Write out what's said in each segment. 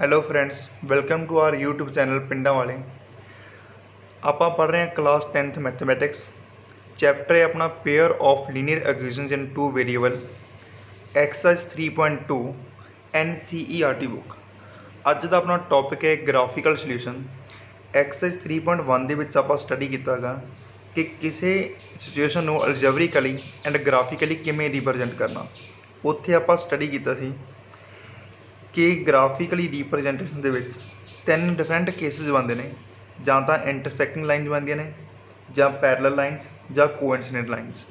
Hello friends, welcome to our YouTube channel ਪਿੰਡਾਂ ਵਾਲੇ। ਆਪਾਂ ਪੜ੍ਹ ਰਹੇ ਹਾਂ ਕਲਾਸ 10th ਮੈਥਮੈਟਿਕਸ। ਚੈਪਟਰ ਹੈ ਆਪਣਾ pair of linear equations in two variable, exercise 3.2 NCERT book. ਅੱਜ ਦਾ ਆਪਣਾ ਟੌਪਿਕ ਹੈ ਗ੍ਰਾਫੀਕਲ ਸੋਲਿਊਸ਼ਨ। ਐਕਸਰਸਾਈਜ਼ 3.1 ਦੇ ਵਿੱਚ ਆਪਾਂ ਸਟੱਡੀ ਕੀਤਾ ਹੈਗਾ ਕਿ ਕਿਸੇ ਸਿਚੁਏਸ਼ਨ ਨੂੰ ਅਲਜਬਰਿਕਲੀ ਐਂਡ ਗ੍ਰਾਫਿਕਲੀ ਕਿਵੇਂ ਰਿਪਰਜੈਂਟ ਕਰਨਾ। ਉੱਥੇ ਆਪਾਂ ਸਟੱਡੀ ਕੀਤਾ ਸੀ ਕਿ ਗ੍ਰਾਫਿਕਲੀ ਰੀਪ੍ਰਜੈਂਟੇਸ਼ਨ ਦੇ ਵਿੱਚ ਤਿੰਨ ਡਿਫਰੈਂਟ ਕੇਸਿਸ ਬਣਦੇ ਨੇ, ਜਾਂ ਤਾਂ ਇੰਟਰਸੈਕਟਿੰਗ ਲਾਈਨਸ ਬਣਦੀਆਂ ਨੇ, ਜਾਂ ਪੈਰਲਲ ਲਾਈਨਸ, ਜਾਂ ਕੋਇਨਸੀਡੈਂਟ ਲਾਈਨਸ।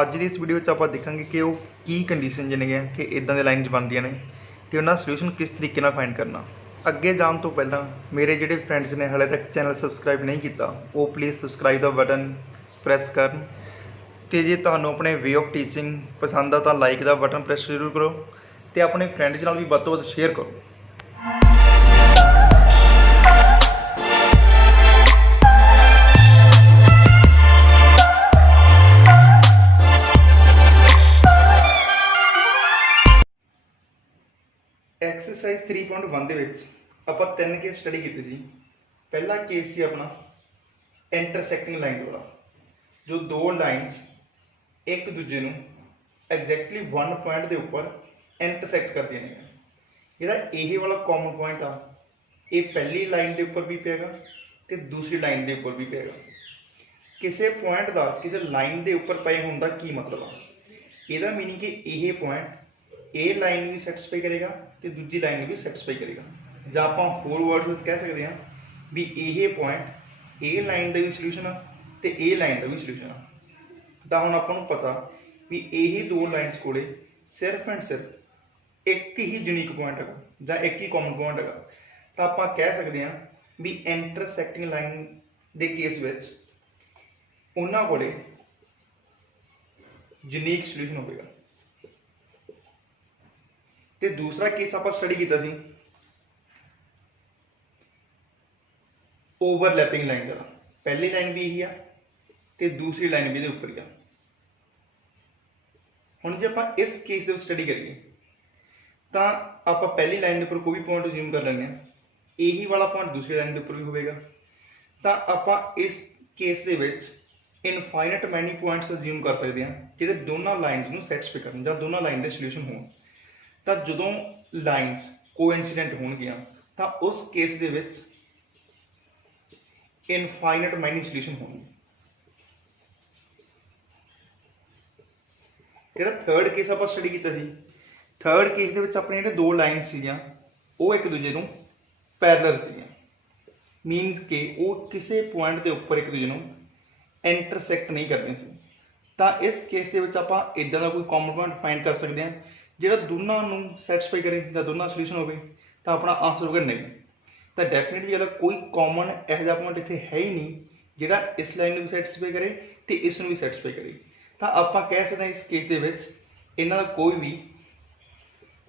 ਅੱਜ ਦੀ ਇਸ ਵੀਡੀਓ ਵਿੱਚ ਆਪਾਂ ਦੇਖਾਂਗੇ ਕਿ ਉਹ ਕੀ ਕੰਡੀਸ਼ਨ ਜਿਹੜੀਆਂ ਕਿ ਇੱਦਾਂ ਦੇ ਲਾਈਨਸ ਬਣਦੀਆਂ ਨੇ ਅਤੇ ਉਹਨਾਂ ਦਾ ਸੋਲਿਊਸ਼ਨ ਕਿਸ ਤਰੀਕੇ ਨਾਲ ਫਾਈਂਡ ਕਰਨਾ। ਅੱਗੇ ਜਾਣ ਤੋਂ ਪਹਿਲਾਂ ਮੇਰੇ ਜਿਹੜੇ ਫਰੈਂਡਸ ਨੇ ਹਾਲੇ ਤੱਕ ਚੈਨਲ ਸਬਸਕ੍ਰਾਈਬ ਨਹੀਂ ਕੀਤਾ, ਉਹ please subscribe the button press ਕਰਨ, ਅਤੇ ਜੇ ਤੁਹਾਨੂੰ ਆਪਣੇ ਵੇ ਆਫ ਟੀਚਿੰਗ ਪਸੰਦ ਆ ਤਾਂ ਲਾਈਕ ਦਾ ਬਟਨ ਪ੍ਰੈਸ ਜ਼ਰੂਰ ਕਰੋ ਅਤੇ ਆਪਣੇ ਫਰੈਂਡਸ ਨਾਲ ਵੀ ਵੱਧ ਤੋਂ ਵੱਧ ਸ਼ੇਅਰ ਕਰੋ। ਐਕਸਰਸਾਈਜ਼ 3.1 ਦੇ ਵਿੱਚ ਆਪਾਂ ਤਿੰਨ ਕੇਸ ਸਟੱਡੀ ਕੀਤੇ ਸੀ। ਪਹਿਲਾ ਕੇਸ ਸੀ ਆਪਣਾ ਇੰਟਰਸੈਕਟਿੰਗ ਲਾਈਨ ਵਾਲਾ, ਜੋ ਦੋ ਲਾਈਨਸ ਇੱਕ ਦੂਜੇ ਨੂੰ ਐਗਜ਼ੈਕਟਲੀ 1 ਪੁਆਇੰਟ ਦੇ ਉੱਪਰ ਇੰਟਰਸੈਕਟ ਕਰਦੀਆਂ ਨੇ। ਜਿਹੜਾ ਇਹ ਵਾਲਾ ਕਾਮਨ ਪੁਆਇੰਟ ਆ, ਇਹ ਪਹਿਲੀ ਲਾਈਨ ਦੇ ਉੱਪਰ ਵੀ ਪਏਗਾ ਅਤੇ ਦੂਸਰੀ ਲਾਈਨ ਦੇ ਉੱਪਰ ਵੀ ਪਏਗਾ। ਕਿਸੇ ਪੁਆਇੰਟ ਦਾ ਕਿਸੇ ਲਾਈਨ ਦੇ ਉੱਪਰ ਪਏ ਹੋਣ ਦਾ ਕੀ ਮਤਲਬ ਆ? ਇਹਦਾ ਮੀਨਿੰਗ ਕਿ ਇਹ ਪੁਆਇੰਟ ਇਹ ਲਾਈਨ ਨੂੰ ਵੀ ਸੈਟਿਸਫਾਈ ਕਰੇਗਾ ਅਤੇ ਦੂਜੀ ਲਾਈਨ ਨੂੰ ਵੀ ਸੈਟਿਸਫਾਈ ਕਰੇਗਾ। ਜਾਂ ਆਪਾਂ ਹੋਰ ਵਰਡਸ ਵਿੱਚ ਕਹਿ ਸਕਦੇ ਹਾਂ ਵੀ ਇਹ ਪੁਆਇੰਟ ਇਹ ਲਾਈਨ ਦਾ ਵੀ ਸੋਲਿਊਸ਼ਨ ਆ ਅਤੇ ਇਹ ਲਾਈਨ ਦਾ ਵੀ ਸੋਲਿਊਸ਼ਨ ਆ। ਤਾਂ ਹੁਣ ਆਪਾਂ ਨੂੰ ਪਤਾ ਵੀ ਇਹ ਦੋ ਲਾਈਨਸ ਕੋਲੇ ਸਿਰਫ ਐਂਡ ਸਿਰਫ ਇੱਕ ਹੀ ਯੂਨੀਕ ਪੁਆਇੰਟ ਹੈਗਾ ਜਾਂ ਇੱਕ ਹੀ ਕਾਮਨ ਪੁਆਇੰਟ ਹੈਗਾ। ਤਾਂ ਆਪਾਂ ਕਹਿ ਸਕਦੇ ਹਾਂ ਵੀ ਇੰਟਰਸੈਕਟਿੰਗ ਲਾਈਨ ਦੇ ਕੇਸ ਵਿੱਚ ਉਹਨਾਂ ਕੋਲੇ ਯੂਨੀਕ ਸੋਲਿਊਸ਼ਨ ਹੋਵੇਗਾ। ਤੇ ਦੂਸਰਾ ਕੇਸ ਆਪਾਂ ਸਟੱਡੀ ਕੀਤਾ ਸੀ ਓਵਰਲੈਪਿੰਗ ਲਾਈਨ ਦਾ। ਪਹਿਲੀ ਲਾਈਨ ਵੀ ਇਹੀ ਆ ਤੇ ਦੂਸਰੀ ਲਾਈਨ ਵੀ ਇਹਦੇ ਉੱਪਰ ਹੀ ਆ। ਹੁਣ ਜੇ ਆਪਾਂ ਇਸ ਕੇਸ ਦੇ ਵਿੱਚ ਸਟੱਡੀ ਕਰੀਏ ਤਾਂ ਆਪਾਂ ਪਹਿਲੀ ਲਾਈਨ ਦੇ ਉੱਪਰ ਕੋਈ ਵੀ ਪੁਆਇੰਟ ਅਸਿਊਮ ਕਰ ਲੈਂਦੇ ਹਾਂ, ਇਹੀ ਵਾਲਾ ਪੁਆਇੰਟ ਦੂਸਰੀ ਲਾਈਨ ਦੇ ਉੱਪਰ ਵੀ ਹੋਵੇਗਾ। ਤਾਂ ਆਪਾਂ ਇਸ ਕੇਸ ਦੇ ਵਿੱਚ ਇਨਫਾਈਨਾਈਟ ਮੈਨੀ ਪੁਆਇੰਟਸ ਅਸਿਊਮ ਕਰ ਸਕਦੇ ਹਾਂ ਜਿਹੜੇ ਦੋਨਾਂ ਲਾਈਨਸ ਨੂੰ ਸੈਟਿਸਫਾਈ ਕਰਨ ਜਾਂ ਦੋਨਾਂ ਲਾਈਨ ਦੇ ਸੋਲਿਊਸ਼ਨ ਹੋਣ। ਤਾਂ ਜਦੋਂ ਲਾਈਨਸ ਕੋਇਨਸੀਡੈਂਟ ਹੋਣਗੀਆਂ ਤਾਂ ਉਸ ਕੇਸ ਦੇ ਵਿੱਚ ਇਨਫਾਈਨਾਈਟ ਮੈਨੀ ਸੋਲਿਊਸ਼ਨ ਹੋਣਗੇ। ਜਿਹੜਾ ਥਰਡ ਕੇਸ ਆਪਾਂ ਸਟੱਡੀ ਕੀਤਾ ਸੀ, ਥਰਡ ਕੇਸ ਦੇ ਵਿੱਚ ਆਪਣੇ ਜਿਹੜੇ ਦੋ ਲਾਈਨਸ ਸੀਗੀਆਂ ਉਹ ਇੱਕ ਦੂਜੇ ਨੂੰ ਪੈਰਲਲ ਸੀਗੀਆਂ। ਮੀਨਸ ਕਿ ਉਹ ਕਿਸੇ ਪੁਆਇੰਟ ਦੇ ਉੱਪਰ ਇੱਕ ਦੂਜੇ ਨੂੰ ਇੰਟਰਸੈਕਟ ਨਹੀਂ ਕਰਦੀਆਂ ਸੀ। ਤਾਂ ਇਸ ਕੇਸ ਦੇ ਵਿੱਚ ਆਪਾਂ ਇੱਦਾਂ ਦਾ ਕੋਈ ਕਾਮਨ ਪੁਆਇੰਟ ਫਾਈਂਡ ਕਰ ਸਕਦੇ ਹਾਂ ਜਿਹੜਾ ਦੋਨਾਂ ਨੂੰ ਸੈਟਿਸਫਾਈ ਕਰੇ ਜਾਂ ਦੋਨਾਂ ਸੋਲਿਊਸ਼ਨ ਹੋਵੇ। ਤਾਂ ਆਪਣਾ ਆਨਸਰ ਹੋਵੇਗਾ ਨਹੀਂ। ਤਾਂ ਡੈਫੀਨੇਟਲੀ ਜਿਹੜਾ ਕੋਈ ਕਾਮਨ ਇਹੋ ਜਿਹਾ ਪੁਆਇੰਟ ਇੱਥੇ ਹੈ ਹੀ ਨਹੀਂ ਜਿਹੜਾ ਇਸ ਲਾਈਨ ਨੂੰ ਵੀ ਸੈਟਿਸਫਾਈ ਕਰੇ ਅਤੇ ਇਸ ਨੂੰ ਵੀ ਸੈਟਿਸਫਾਈ ਕਰੇ। ਤਾਂ ਆਪਾਂ ਕਹਿ ਸਕਦੇ ਹਾਂ ਇਸ ਕੇਸ ਦੇ ਵਿੱਚ ਇਹਨਾਂ ਦਾ ਕੋਈ ਵੀ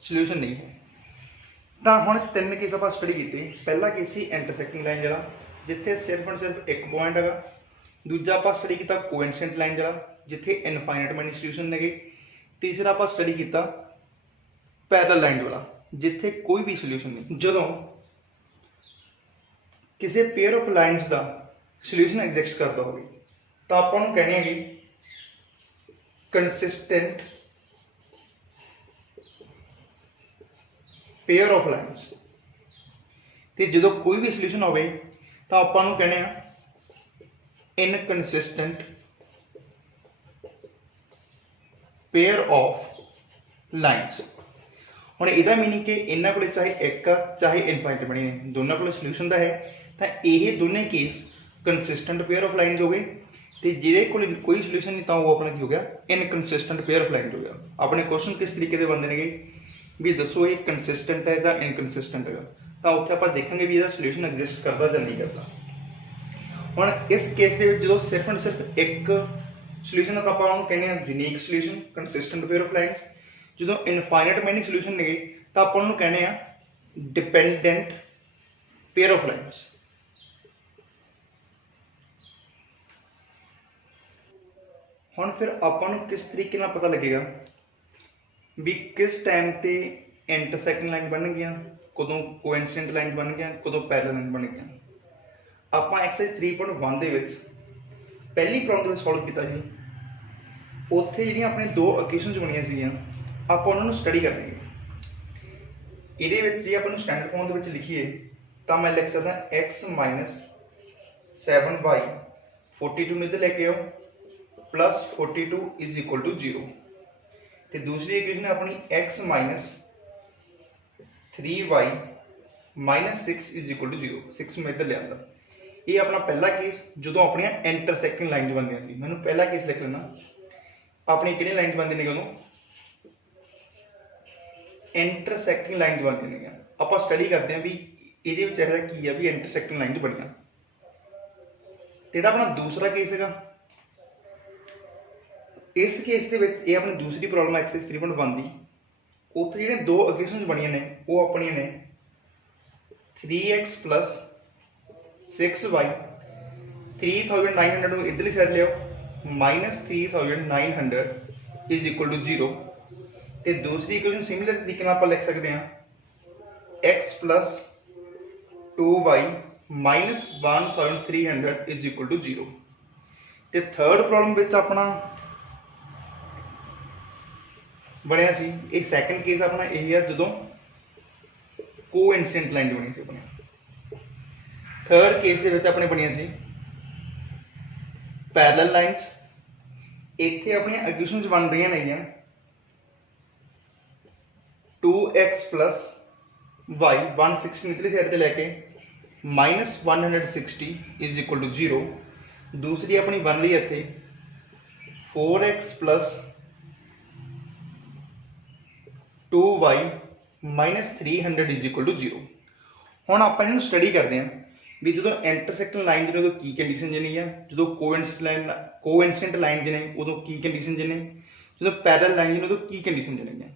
ਸੋਲਿਊਸ਼ਨ ਨਹੀਂ ਹੈ। ਤਾਂ ਹੁਣ ਤਿੰਨ ਕੇਸ ਆਪਾਂ ਸਟੱਡੀ ਕੀਤੇ। ਪਹਿਲਾ ਕੇਸ ਸੀ ਇੰਟਰਸੈਕਟਿੰਗ ਲਾਈਨ ਜਿਹੜਾ, ਜਿੱਥੇ ਸਿਰਫ ਐਂਡ ਸਿਰਫ ਇੱਕ ਪੁਆਇੰਟ ਹੈਗਾ। ਦੂਜਾ ਆਪਾਂ ਸਟੱਡੀ ਕੀਤਾ ਕੋਇਨਸੀਡੈਂਟ ਲਾਈਨ ਜਿਹੜਾ, ਜਿੱਥੇ ਇਨਫਾਈਨਾਈਟ ਮੈਨੀ ਸੋਲਿਊਸ਼ਨ ਹੈਗੇ। ਤੀਸਰਾ ਆਪਾਂ ਸਟੱਡੀ ਕੀਤਾ ਪੈਰਲਲ ਲਾਈਨ ਵਾਲਾ, ਜਿੱਥੇ ਕੋਈ ਵੀ ਸੋਲਿਊਸ਼ਨ ਨਹੀਂ। ਜਦੋਂ ਕਿਸੇ ਪੇਅਰ ਆਫ ਲਾਈਨਸ ਦਾ ਸੋਲਿਊਸ਼ਨ ਐਗਜ਼ਿਸਟ ਕਰਦਾ ਹੋਵੇ ਤਾਂ ਆਪਾਂ ਨੂੰ ਕਹਿੰਦੇ ਹਾਂ ਕਿ ਕੰਸਿਸਟੈਂਟ ਪੇਅਰ ਆਫ ਲਾਈਨਸ। ਤੇ ਜਦੋਂ ਕੋਈ ਵੀ ਸੋਲਿਊਸ਼ਨ ਹੋਵੇ ਤਾਂ ਆਪਾਂ ਨੂੰ ਕਹਿੰਦੇ ਆ ਇਨਕਨਸਿਸਟੈਂਟ ਪੇਅਰ ਆਫ ਲਾਈਨਸ। ਹੁਣ ਇਹਦਾ ਮੀਨਿੰਗ ਕਿ ਇਹਨਾਂ ਕੋਲੇ ਚਾਹੇ ਇੱਕ ਆ ਚਾਹੇ ਇਨਫਾਈਨਾਈਟ ਬਣੇ ਨੇ, ਦੋਨਾਂ ਕੋਲ ਸੋਲਿਊਸ਼ਨ ਦਾ ਹੈ। ਤਾਂ ਇਹ ਦੋਨੇ case consistent pair of lines ਹੋ ਗਏ। ਤੇ ਜਿਹੜੇ ਕੋਲ ਕੋਈ ਸੋਲਿਊਸ਼ਨ ਨਹੀਂ ਤਾਂ ਉਹ ਆਪਣਾ ਕੀ ਹੋ ਗਿਆ, ਇਨਕਨਸਿਸਟੈਂਟ ਪੇਅਰ ਆਫ ਲਾਈਨਸ ਹੋ ਗਿਆ। ਆਪਣੇ ਕੁਐਸਚਨ ਕਿਸ ਤਰੀਕੇ ਦੇ ਬਣਦੇ ਨੇਗੇ ਵੀ ਦੱਸੋ ਇਹ ਕੰਸਿਸਟੈਂਟ ਹੈ ਜਾਂ ਇਨਕਨਸਿਸਟੈਂਟ ਹੈਗਾ। ਤਾਂ ਉੱਥੇ ਆਪਾਂ ਦੇਖਾਂਗੇ ਵੀ ਇਹਦਾ ਸੋਲਿਊਸ਼ਨ ਐਗਜ਼ਿਸਟ ਕਰਦਾ ਜਾਂ ਨਹੀਂ ਕਰਦਾ। ਹੁਣ ਇਸ ਕੇਸ ਦੇ ਵਿੱਚ ਜਦੋਂ ਸਿਰਫ ਐਂਡ ਸਿਰਫ ਇੱਕ ਸੋਲਿਊਸ਼ਨ ਹੈ ਤਾਂ ਆਪਾਂ ਉਹਨੂੰ ਕਹਿੰਦੇ ਹਾਂ unique solution, consistent pair of lines. ਜਦੋਂ ਇਨਫਾਈਨਾਈਟ ਮੈਨੀ ਸੋਲਿਊਸ਼ਨ ਨੇਗੇ ਤਾਂ ਆਪਾਂ ਉਹਨੂੰ ਕਹਿੰਦੇ ਆ ਡਿਪੈਂਡੈਂਟ ਪੇਅਰ ਆਫ ਲਾਈਨਸ। ਹੁਣ ਫਿਰ ਆਪਾਂ ਨੂੰ ਕਿਸ ਤਰੀਕੇ ਨਾਲ ਪਤਾ ਲੱਗੇਗਾ ਵੀ ਕਿਸ ਟਾਈਮ 'ਤੇ इंटरसैक्टिंग लाइन बन गया, कदों कोइंसिडेंट लाइन बन गया, कदों पैरेलल लाइन बन गया। ਆਪਾਂ एक्सरसाइज 3.1 ਦੇ ਵਿੱਚ ਪਹਿਲੀ ਪ੍ਰੋਬਲਮ ਦੇ ਵਿੱਚ ਸੋਲਵ ਕੀਤਾ ਸੀ। ਉੱਥੇ ਜਿਹੜੀਆਂ ਆਪਣੇ ਦੋ ਇਕੁਏਸ਼ਨਸ ਬਣੀਆਂ ਸੀਗੀਆਂ, ਆਪਾਂ ਉਹਨਾਂ ਨੂੰ ਸਟੱਡੀ ਕਰਾਂਗੇ। ਇਹਦੇ ਵਿੱਚ ਜੇ ਆਪਾਂ ਨੂੰ ਸਟੈਂਡਰਡ ਫਾਰਮ ਦੇ ਵਿੱਚ ਲਿਖੀਏ ਤਾਂ ਮੈਂ ਲਿਖ ਸਕਦਾ x - 7y 42 ਨੂੰ ਇੱਧਰ ਲੈ ਕੇ ਆਓ प्लस 42 इज इक्वल टू 0। तो दूसरी इक्वेशन है अपनी x - 3y - 6 is equal to 0। 6 में इधर लिया। ये अपना पहला केस जो अपन इंटरसैक्टिंग लाइन बनदियां सी। मैंने पहला केस लिख लेना। अपनी किहड़ी लाइन बनदी ने उदों इंटरसैक्टिंग लाइन बनदी ने। आपां स्टडी करते हैं भी इहदे विच ऐसा की है भी इंटरसैक्टिंग लाइन बनियां। जिहड़ा अपना दूसरा केस है इस केस के ये अपनी दूसरी प्रॉब्लम है एक्सरसाइज 3.1 की। उत्थे जिहड़े दो इक्वेशनस बनियां ने वो अपनियां ने 3x + 6y 3900 नूं इधरली साइड लियो -3900 इज इक्वल टू 0। तो दूसरी इक्वेशन सिमिलर तरीके नाल आपां लिख सकते हैं x + 2y - 1300 is equal to 0। तो थर्ड प्रॉब्लम विच अपना बनया सी ये सैकेंड केस अपना यही है जो कोइंसिडेंट लाइन बनी सी अपनी। थर्ड केस के अपने बनिया सी पैरेलल लाइन्स। इत्थे अपनी इक्वेशनस बन रही ने 2x + y 160 इधरली साइड से लैके -160 इज इक्वल टू 0। दूसरी अपनी बन रही है इत्थे 4x + 2y - 300 is equal to 0। हुण आपां इहनूं स्टडी करते हैं भी जो इंटरसैक्टिंग लाइन ने उदों की कंडीशन जनी है, जो कोइंसिडेंट लाइन ने उदों की कंडीशन जने, जो पैरेलल लाइन ने उदों की कंडीशन जनी है।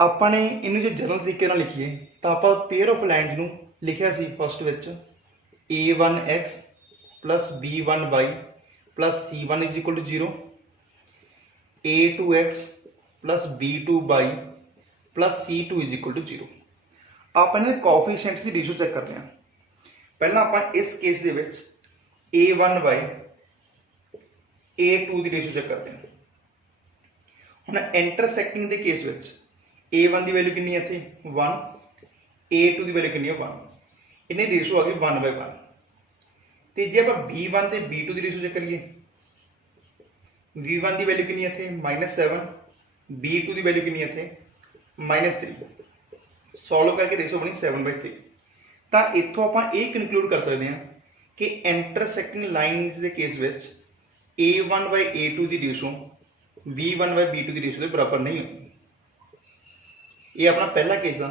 आपां ने इहनूं जे जनरल तरीके नाल लिखीए तां आपां पेयर ऑफ लाइन्स नूं लिखिया सी फस्ट विच a1x + b1y + c1 is equal to 0, a2x + b2y + c2 is equal to 0। आप इन्हें कोफिशिएंट्स की रेशो चेक करते हैं। पहला आप इस केस दे विच a1y a2 की रेशो चेक करते हैं। हुण इंटरसैक्टिंग के केस विच a1 की वैल्यू कितनी है इत्थे 1, a2 की वैल्यू कितनी है 1। इन्हें रेशो आ गई 1/1। तो जे आप b1 ते b2 की रेशो चेक करिए v1 की वैल्यू कितनी है इत्थे -7, b2 की वैल्यू कितनी है इत्थे -3। सॉल्व करके रेशो बनी 7/3। तो इत्थों आप ये कनक्लूड कर सकते हैं कि इंटरसैक्टिंग लाइन के केस विच a1/a2 की रेशो b1/b2 की रेशो के बराबर नहीं होगी। ये अपना पहला केस है।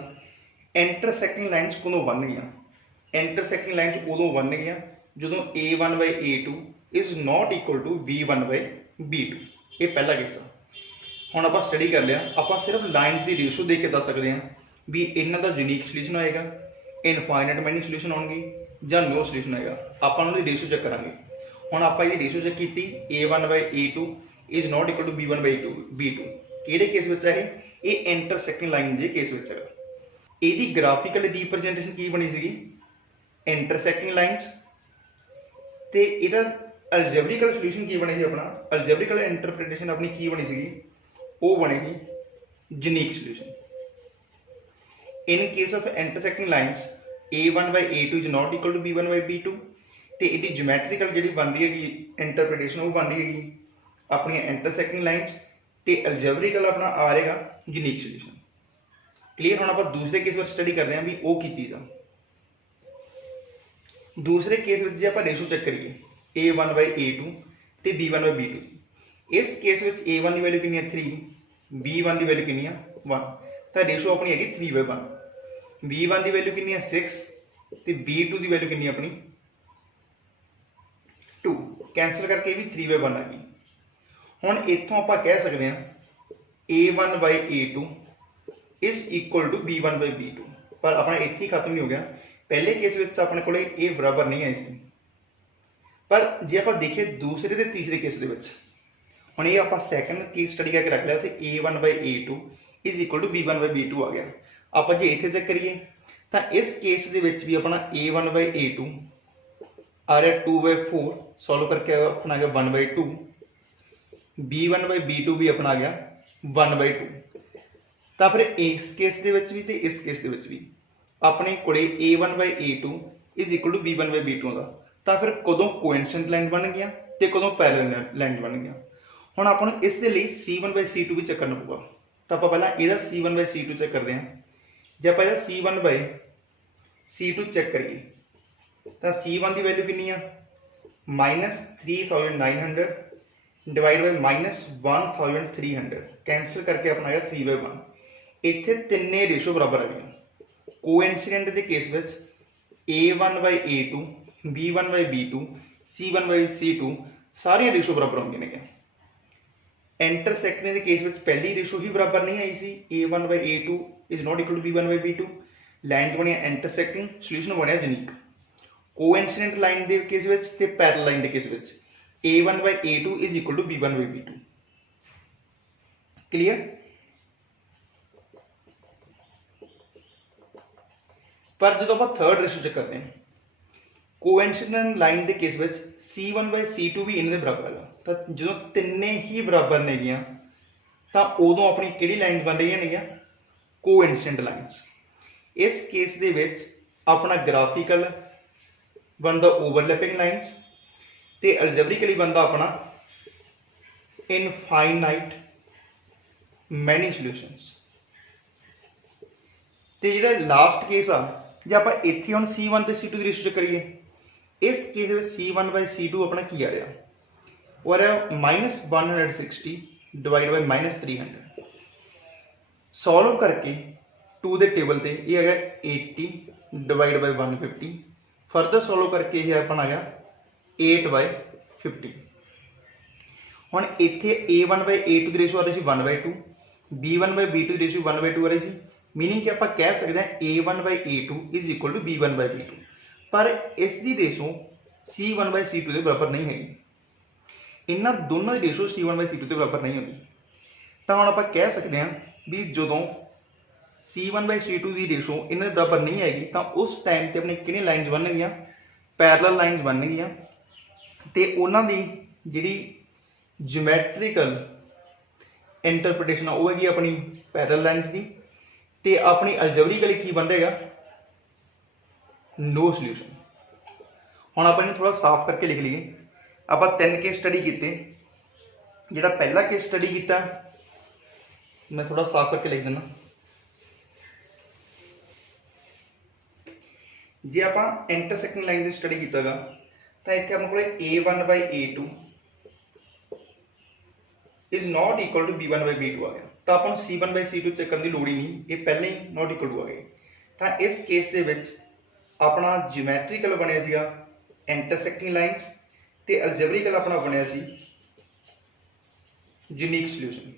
इंटरसैक्टिंग लाइन्स कदों बन गई? इंटरसैक्टिंग लाइन्स उदों बन गई जो a1/a2 is not equal to b1/b2। ये पहला केस है। हुण आप स्टडी कर लिया, आप सिर्फ लाइन्स की रेशो देख के दस सकते हैं भी इन्हों का यूनीक सोल्यूशन होएगा, इनफाइनाइट मैनी सोल्यूशन आउणगे जां नो सोल्यूशन होएगा। आप उन्होंने रेशो चेक करांगे। हुण आप ये रेशो चेक की a1/a2 is not equal to b1/b2। किहड़े केस विच है ये इंटरसैक्टिंग लाइन के केस विच है। इहदी ग्राफिकल रिप्रजेंटेशन की बनी सी इंटरसैक्टिंग लाइन्स। तो इहदा अलजेब्रिकल सोल्यूशन की बने सी अपना अलजेब्रिकल इंटरप्रिटेशन अपनी की बनी सी वो बनेगी unique solution. In case of intersecting lines a1/a2 is not equal to b1/b2। तो इसकी ज्योमैट्रिकल जी बन रही है इंटरप्रिटेशन वो बन रही है अपनी इंटरसैक्टिंग लाइन्स। तो अलजेब्रिकल अपना आ रहेगा यूनीक सोल्यूशन। क्लीयर। हम आप दूसरे केस पर स्टडी करते हैं भी वो की चीज़ है। दूसरे केस में जो आप रेशो चेक करिए a1/a2 तो b1/b2। इस केस में a1 की वैल्यू कितनी है 3, b1 की वैल्यू कितनी है 1। तो रेशो अपनी है 3/1। b1 की वैल्यू कितनी है 6 तो b2 की वैल्यू कितनी है अपनी 2। कैंसल करके भी 3/1 आ गई। हुण इत्थों आप कह सकते हैं a1/a2 is equal to b1/b2। पर अपना इत्थे ही खत्म नहीं हो गया। पहले केस में अपने को ये बराबर नहीं आई सी। पर जे आप देखिए दूसरे तो तीसरे केस के हुण ये आप सैकेंड केस स्टडी करके रख लिया। उत्थे a1/a2 is equal to B1 by B2 आ गया। आप जे इत्थे चेक करिए तो इस केस दे विच भी अपना A1 बाई A2 आ रहा 2/4, सॉल्व करके अपना आ गया 1/2, B1 बाई B2 भी अपना आ गया 1/2। तो फिर इस केस दे विच भी ते इस केस दे विच भी अपने कोले A1 by A2 is equal to B1 by B2 का। तो फिर कदों कोइंसिडेंट लाइन बन गया तो कदों पैरेलल लाइन बन गया। हुण आपां नूं इस दे लई C1 बाई C2 भी चेक करना पऊगा। तो आपां पहलां इहदा C1 बाई C2 चेक करते हैं। जे आपां इहदा C1 बाई C2 चेक करिए तो C1 की वैल्यू कितनी है -3900 डिवाइड बाई -1300, कैंसल करके अपना आ गया 3/1। इत्थे तिन्ने रेशो बराबर आ गई। कोइंसिडेंट के केस में A1 by A2, B1 by B2, C1 by C2 सारिया रेशो बराबर होंगे ने। इंटरसैक्टिंग के केस में पहली रेशो ही बराबर नहीं आई सी, A1 by A2 is not equal to B1 by B2। Line बनिया इंटरसैक्टिंग, सोल्यूशन बनिया यूनिक। कोइंसिडेंट लाइन के केस में ते पैरेलल लाइन के केस में A1 by A2 is equal to B1 by B2। Clear. पर जो आप थर्ड रेशो चेक करते हैं, कोइंसिडेंट लाइन के केस में C1 बाई C2 भी इन्हें बराबर है। तो जो तिन्ने ही बराबर ने तो उदों अपनी किहड़ी लाइन बन रही है कोइंसिडेंट लाइन्स। इस केस दे विच अपना ग्राफिकल बनता ओवरलैपिंग लाइन्स ते अलजेब्रिकली बनता अपना इनफाइनाइट मैनी सॉल्यूशंस। ते जिहड़ा लास्ट केस आ, जे आपां इत्थे हुण C1 ते C2 की रेशो चेक करिए, इस केस में C1 बाई C2 अपना की आ रहा, वो आ रहा -160 डिवाइड बाई -300। सॉल्व करके 2 के टेबल से यह है 80 डिवाइड बाई 150, फरदर सॉल्व करके यह अपना आ गया 8/50। हुण इत्थे A1 बाई A2 की रेशो आ रही 1/2, B1 बाई B2 की रेशो 1/2 आ रही सी। मीनिंग कि आप कह सकते हैं A1 by A2 is equal to B1 by B2, पर इसकी रेशो C1 बाई C2 के बराबर नहीं है। इन्हों दोनों की रेशो C1 बाई C2 के बराबर नहीं होती। तो हम आप कह सकते हैं भी जो C1 बाई C2 की रेशो इन्होंने बराबर नहीं हैगी तो उस टाइम पर अपनी किहड़ियां लाइन्स बन गई, पैरेलल लाइन्स बन गई। तो उन्हों की जी ज्योमैट्रिकल इंटरप्रिटेशन वो हैगी अपनी पैरेलल लाइन्स की, ते अपनी अलजेब्रिकली की बन रहेगा नो सॉल्यूशन। हुण आप थोड़ा साफ करके लिख लीए। आप 3 केस स्टडी किए, जिहड़ा पहला केस स्टडी किया मैं थोड़ा साफ करके लिख देना। जे आप इंटरसैक्टिंग लाइन की स्टडी किया तो इतने अपने को A1 by A2 is not equal to B1 by B2 आ गया। तो आप C1 बाई C2 चेक करने की लड़ ही नहीं, ये पहले ही नॉट इक्वल टू आ गए। तो इस केस के अपना ज्योमैट्रिकल बनया इंटरसैक्टिंग लाइन्स ते अलजेब्रिकल अपना बनया यूनिक सॉल्यूशन।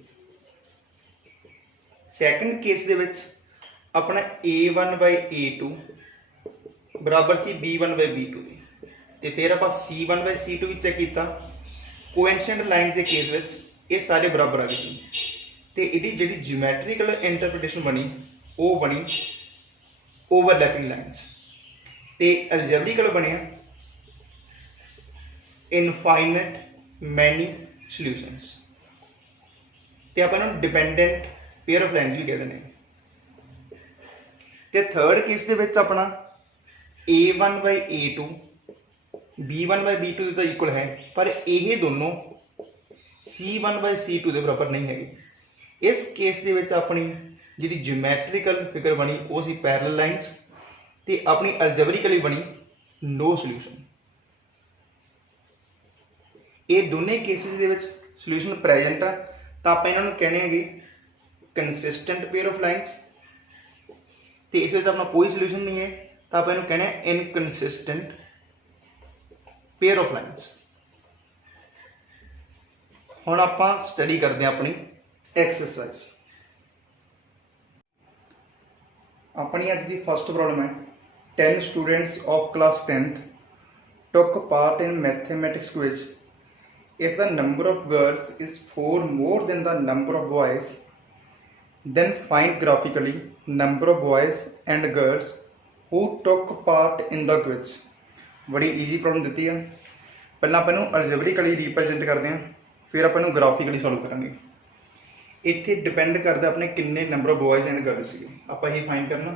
सैकेंड केस के अपना A1 बाई A2 बराबर सी B1 बाई B2 के, फिर आप C1 बाई C2 भी चेक किया। कोइंसिडेंट लाइन के केस में ये सारे बराबर आ गए तो ये जी ज्योमैट्रिकल इंटरप्रिटेशन बनी वो बनी ओवरलैपिंग लाइन्स, ते अलजेब्रिकल बनिया इनफाइनाइट मैनी सॉल्यूशंस। तो आप डिपेंडेंट पेयर ऑफ लाइन्स भी कह दें। तो थर्ड केस के अपना A1 by A2 B1 by B2 तो इक्वल है, पर यह दोनों C1 बाई C2 के बराबर नहीं है। इस केस के अपनी जी ज्योमैट्रिकल फिगर बनी वो सी पैरेलल लाइन्स, तो अपनी अलजेब्रिकली बनी नो सॉल्यूशन। ये दोनों केसेस के सॉल्यूशन प्रेजेंट आ, तो आप इन्होंने कहने हैं कंसिस्टेंट पेयर ऑफ लाइन्स, तो इस अपना कोई सॉल्यूशन नहीं है, तो आप इन्होंने कहने हैं इनकंसिस्टेंट पेयर ऑफ लाइन्स। हुण आप स्टडी करते हैं अपनी एक्सरसाइज। अपनी अज की फर्स्ट प्रॉब्लम है 10 students of class 10th took part in mathematics quiz. If the number of girls is 4 more than the number of boys, then find graphically number of boys and girls who took part in the quiz। बड़ी easy problem दी है। पहले आप इन्हू algebraically represent करते हैं, फिर आप इन्हू graphically solve करांगे। इत्थे डिपेंड करता अपने किन्ने number of boys and girls सीगे, आप यही फाइंड करना।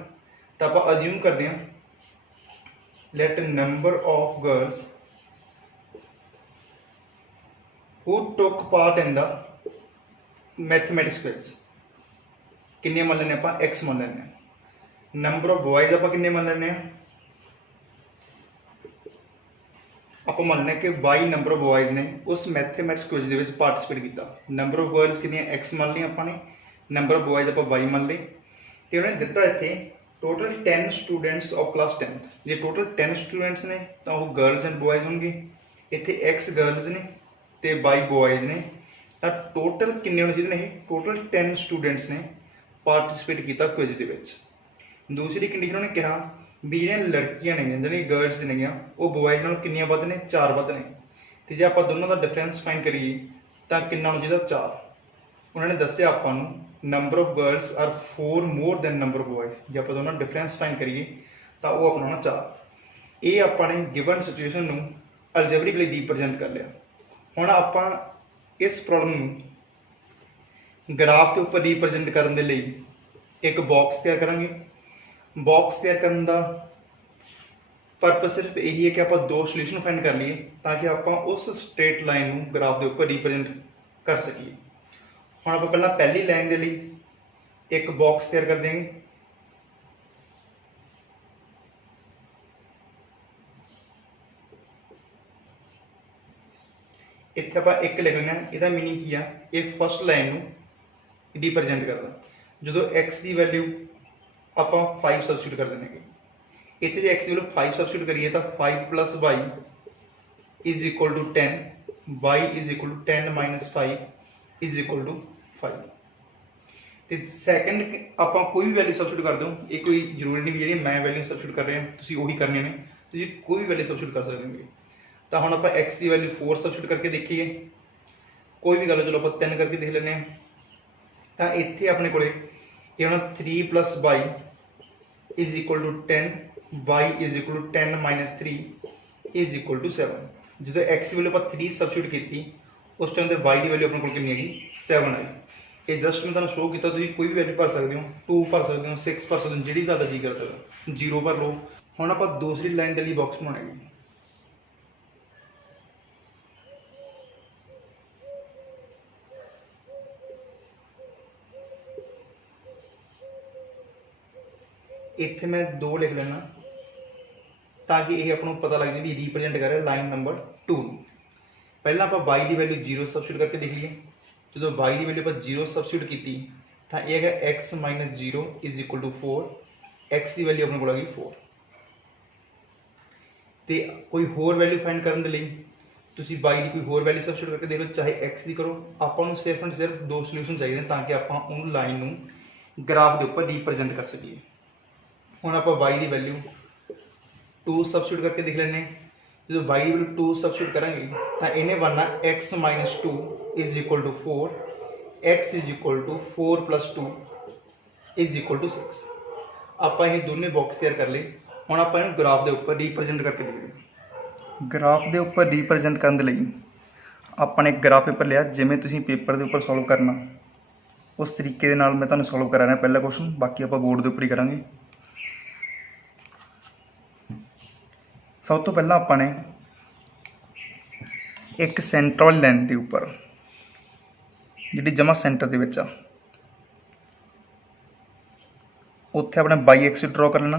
तो आप अज्यूम करते हैं let number of girls who took part in the mathematics quiz किन्ने मान लेने आप एक्स मान लेने। नंबर ऑफ बॉयज़ आप किन्ने मान लेने आप मान लें कि वाई नंबर ऑफ बॉयज़ ने उस मैथमेटिक्स क्विज के पार्टिसिपेट किया। नंबर ऑफ गर्ल्स कितनी एक्स मान ली आपने, नंबर ऑफ बॉयज़ आप वाई मान ली। तो उन्हें दिता इतने total 10 students of class 10th। जो टोटल 10 स्टूडेंट्स ने तो वो गर्ल्स एंड बॉयज़ होंगे, इतने एक्स गर्ल्स ने तो वाई बॉयज़ ने। तो टोटल किन्ने होने चाहिए ने, टोटल 10 स्टूडेंट्स ने पार्टिसिपेट किया क्विज के। दूसरी कंडीशन उन्हें कहा भी जो लड़कियां ने जी गर्ल्स ने वो बॉयज़ नाल कितनियां वध ने, 4 वध ने। तो जो आप दोनों का डिफरेंस फाइंड करिए तो कितना होना चाहिए 4। उन्होंने दसिया आपको number of girls are 4 more than number of boys. जो आप दोनों डिफरेंस फाइंड करिए तो वो अपना होना 4। ये आपने गिवन सिचुएशन में अलजेब्रिकली रिप्रजेंट कर लिया। हुण आप इस प्रॉब्लम ग्राफ के उपर रिप्रजेंट करने के लिए एक बॉक्स तैयार करांगे। बॉक्स तैयार करने का परपज सिर्फ यही है कि आप दो सोल्यूशन फाइंड कर लिए ताकि आप उस स्ट्रेट लाइन में ग्राफ के उपर रिप्रजेंट कर सकीए। हम आप पहला पहली लाइन के लिए एक बॉक्स तैयार कर देंगे। इत्थे आप एक लिख लेना, इसका मीनिंग की है ये फर्स्ट लाइन में रिप्रजेंट करता। जो एक्स की वैल्यू आप 5 सबस्टिट्यूट कर देंगे। इतने जो एक्स की वैल्यू 5 सबस्टिट्यूट करिए तो 5 + y is equal to 10, y is equal to 10 - 5 is equal to 5। तो सैकेंड आप कोई भी वैल्यू सबस्टिट्यूट कर दो, ये कोई जरूरी नहीं भी जी मैं वैल्यू सबस्टिट्यूट कर रहे हैं तुम वही करने ने, तुम कोई भी वैल्यू सबस्टिट्यूट कर सकते हो। तो हम आप एक्स की वैल्यू 4 सबस्टिट्यूट करके देखिए, कोई भी गल चलो आप 3 करके देख लेने। तो इतने अपने को 3 + y is equal to 10, y is equal to 10 - 3 is equal to 7। जो एक्स की वैल्यू आप 3 सबस्टिट्यूट की उस टाइम वाई की वैल्यू अपने को कितनी आई 7 आई। ये जस्ट मैं तुम्हें शो किया, कोई भी वैल्यू भर सकते हो, 2 भर सकते हो, 6 भर सकते हो, जी तुहाडा जी करता है 0 भर लो। हुण आप दूसरी लाइन के लिए बॉक्स बनाएंगे। इत्थे मैं 2 लिख लेना ताकि ये अपनों पता लग जाए भी रिप्रजेंट कर रहा है लाइन नंबर 2। पहला आप वाई की वैल्यू 0 सबस्टिट्यूट करके देख लीए। जो वाई की वैल्यू आप 0 सबस्टिट्यूट की तो यह है x - 0 is equal to 4। X की वैल्यू अपने को आ गई 4। तो कोई होर वैल्यू फाइंड करने के लिए तुम वाई की कोई होर वैल्यू सबस्टिट्यूट करके देख लो, चाहे एक्स की करो। आपको सिर्फ एंड सिर्फ 2 सोल्यूशन चाहिए ताकि आप उन लाइन में ग्राफ के उपर रिप्रजेंट कर सकीए। हुण आप वाई की वैल्यू 2 सबस्टिट्यूट करके देख लेने। जो वाई की वैल्यू 2 सबस्टिट्यूट करेंगे तो इन्हें बनना x - 2 is equal to 4, x is equal to 4 + 2 is equal to 6। आप ये दोनों बॉक्स तैयार कर लिए। हुण आप ग्राफ के उपर रिप्रजेंट करके देखते। ग्राफ के उपर रिप्रजेंट करने के लिए आपने एक ग्राफ पेपर लिया, जिमें तुसीं पेपर के उपर सॉल्व करना उस तरीके के नाल मैं तुहानूं सॉल्व करा रहा पहला क्वेश्चन, बाकी आप बोर्ड के उपर ही करांगे। सब तो पहला आपने एक सेंटर वाली लाइन के उपर जी जमा सेंटर के विच उत्थे अपने बाई एक्सिस ड्रॉ कर लेना।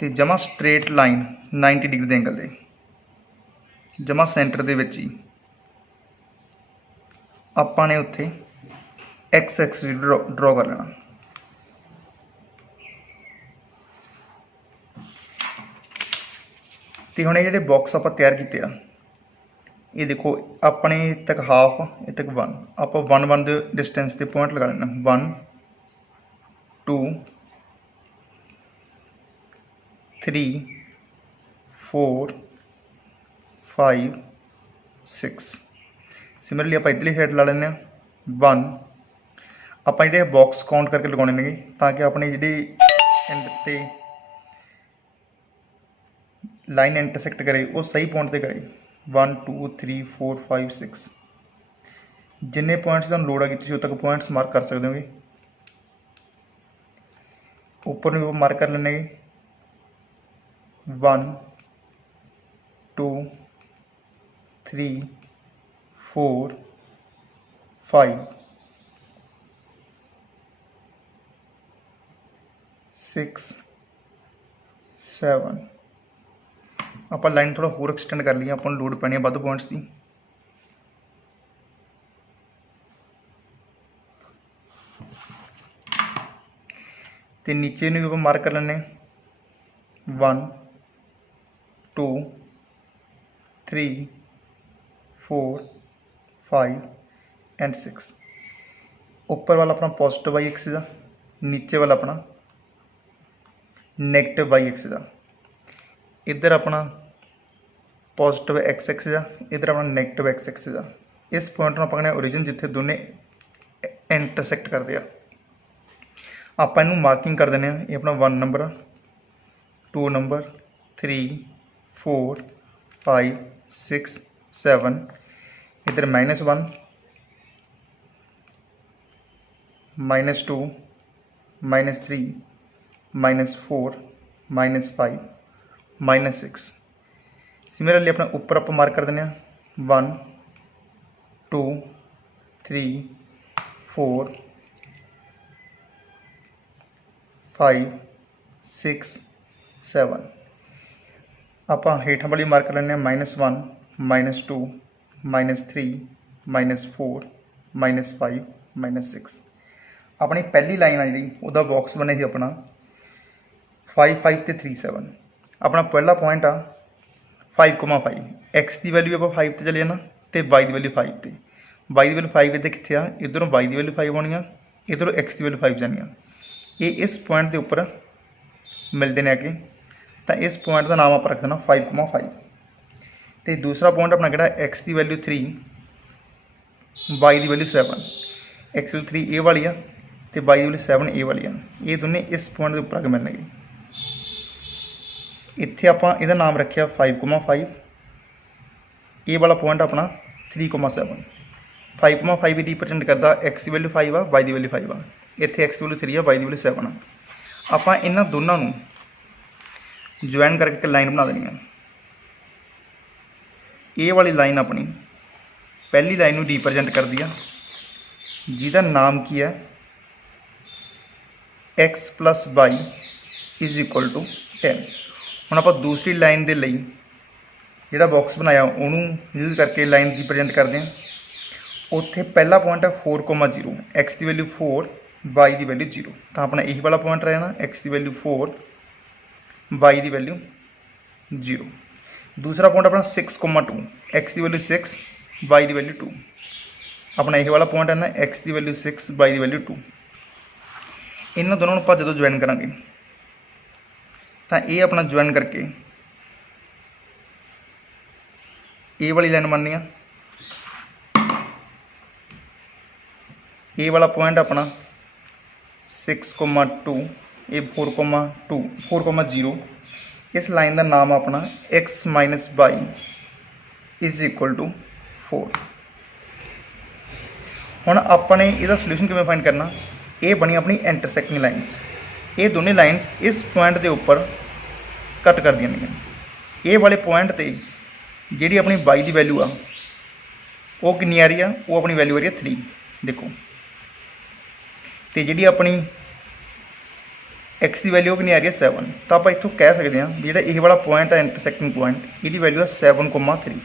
तो जमा स्ट्रेट लाइन 90 डिग्री के एंगल से जमा सेंटर के विच ही आपने उत्थे एक्स एक्सिस ड्रॉ कर लेना। तो हुण ये बॉक्स आप तैयार किए आ, ये देखो अपने तक हाफ, ये तक 1, आप 1 1 के डिस्टेंस से पॉइंट लगा लेना। 1 2 3 4 5 6 सिमिलरली आप इधरली साइड ला लें 1 ਆਪਾਂ ਜਿਹੜੇ ਬਾਕਸ ਕਾਊਂਟ ਕਰਕੇ ਲਗਾਉਣੇ ਨੇਗੇ ਤਾਂ ਕਿ ਆਪਣੀ ਜਿਹੜੀ ਐਂਡ ਤੇ ਲਾਈਨ ਇੰਟਰਸੈਕਟ ਕਰੇ ਉਹ ਸਹੀ ਪੁਆਇੰਟ ਤੇ ਕਰੇ 1 2 3 4 5 6 ਜਿੰਨੇ ਪੁਆਇੰਟਸ ਤੁਹਾਨੂੰ ਲੋੜ ਹੈਗੀ ਤੁਸੀਂ ਉਦੋਂ ਤੱਕ ਪੁਆਇੰਟਸ ਮਾਰਕ ਕਰ ਸਕਦੇ ਹੋਗੇ ਉੱਪਰ ਨੂੰ ਮਾਰਕ ਕਰ ਲੈਣੇ 1 2 3 4 5 6 7 ਆਪਾਂ ਲਾਈਨ ਥੋੜਾ ਹੋਰ ਐਕਸਟੈਂਡ ਕਰ ਲਈ ਆਪਾਂ ਨੂੰ ਲੋਡ ਪੈਣੀ ਹੈ ਵੱਧ ਪੁਆਇੰਟਸ ਦੀ ਤੇ ਨੀਚੇ ਨੂੰ ਵੀ ਆਪਾਂ ਮਾਰਕ ਕਰ ਲੈਣੇ 1 2 3 4 5 एंड 6 ऊपर वाला अपना पॉजिटिव वाई एक्सिस है नीचे वाला अपना नैगेटिव वाई एक्सिस है इधर अपना पॉजिटिव एक्स एक्सिस है इधर अपना नैगेटिव एक्स एक्सिस है इस पॉइंट में अपने ओरिजिन जिथे दोनों इंटरसैक्ट करते हैं आप इनू मार्किंग कर देने ये अपना 1 नंबर 2 नंबर 3 4 5 6 7 इधर -1 -2 -3 -4 -5 -6 सिमिलरली अपना ऊपर आप मार्क कर देने 1 2 3 4 5 6 7 आप हेठा वाली मार्क कर लेने -1 -2 -3 -4 -5 -6 अपनी पहली लाइन आ जी वह बॉक्स बने जी अपना 5 5 तो 3 7 अपना पहला पॉइंट आ 5,5 एक्स की वैल्यू आप 5 ते चले जाना तो वाई की वैल्यू 5 ते वाई की वैल्यू 5 इतने कितने आ इधरों वाई की वैल्यू 5 आनी आ इधरों एक्स की वैल्यू 5 जानी आ ये इस पॉइंट के उपर मिलते हैं आके तो इस पॉइंट का नाम आप रख देना 5,5 तो दूसरा पॉइंट अपना कि एक्स की वैल्यू 3 वाई की वैल्यू 7 एक्स वैल्यू 3 ए वाली आ तो वाई की वैल्यू 7 ए वाली आ ये दोनों इस पॉइंट के उपर आके मिलने इत्थे आप इहदा नाम रखिया 5,5 ये वाला पॉइंट अपना 3,7 5,5 भी रिप्रजेंट करता एक्स की वैल्यू 5 आ वाई की वैल्यू 5 आ इत्थे एक्स की वैल्यू 3 आ वाई की वैल्यू 7 आ आप इन्हां दोनों ज्वाइन करके एक लाइन बना देनी है ये वाली लाइन अपनी पहली लाइन में रिप्रजेंट कर दिया जिसका नाम की है x plus y is equal to 10 ਹੁਣ ਆਪਾਂ दूसरी लाइन के लिए जोड़ा बॉक्स बनाया उन्होंने यूज करके लाइन रिप्रजेंट करते हैं उत्थे पहला पॉइंट है 4,0 एक्स की वैल्यू 4 वाई की वैल्यू 0 तो अपना यही वाला पॉइंट रहना एक्स की वैल्यू 4 वाई की वैल्यू 0 दूसरा पॉइंट अपना 6,2 एक्स की वैल्यू 6 वाई की वैल्यू 2 अपना यही वाला पॉइंट है ना एक्स की वैल्यू 6 वाई की वैल्यू 2 इन दोनों को जो ज्वाइन करांगे तो ये अपना ज्वाइन करके ए वाली लाइन बननी है ए वाला पॉइंट अपना 6,2 ये 4,0 इस लाइन का नाम अपना x minus y is equal to 4 हुण अपने इसका सोल्यूशन किवें फाइंड करना ये बनी अपनी इंटरसैक्टिंग लाइन्स ये दोनों लाइन्स इस पॉइंट के उपर कट कर दी ये वाले पॉइंट ते जी अपनी वाई की वैल्यू आ वो कितनी आ रही है वो अपनी वैल्यू आ रही है 3 देखो तो जी अपनी एक्स की वैल्यू कितनी आ रही है 7 तो आप इतों कह सकते हैं जो ये वाला पॉइंट है इंटरसैक्टिंग पॉइंट ये वैल्यू है 7,3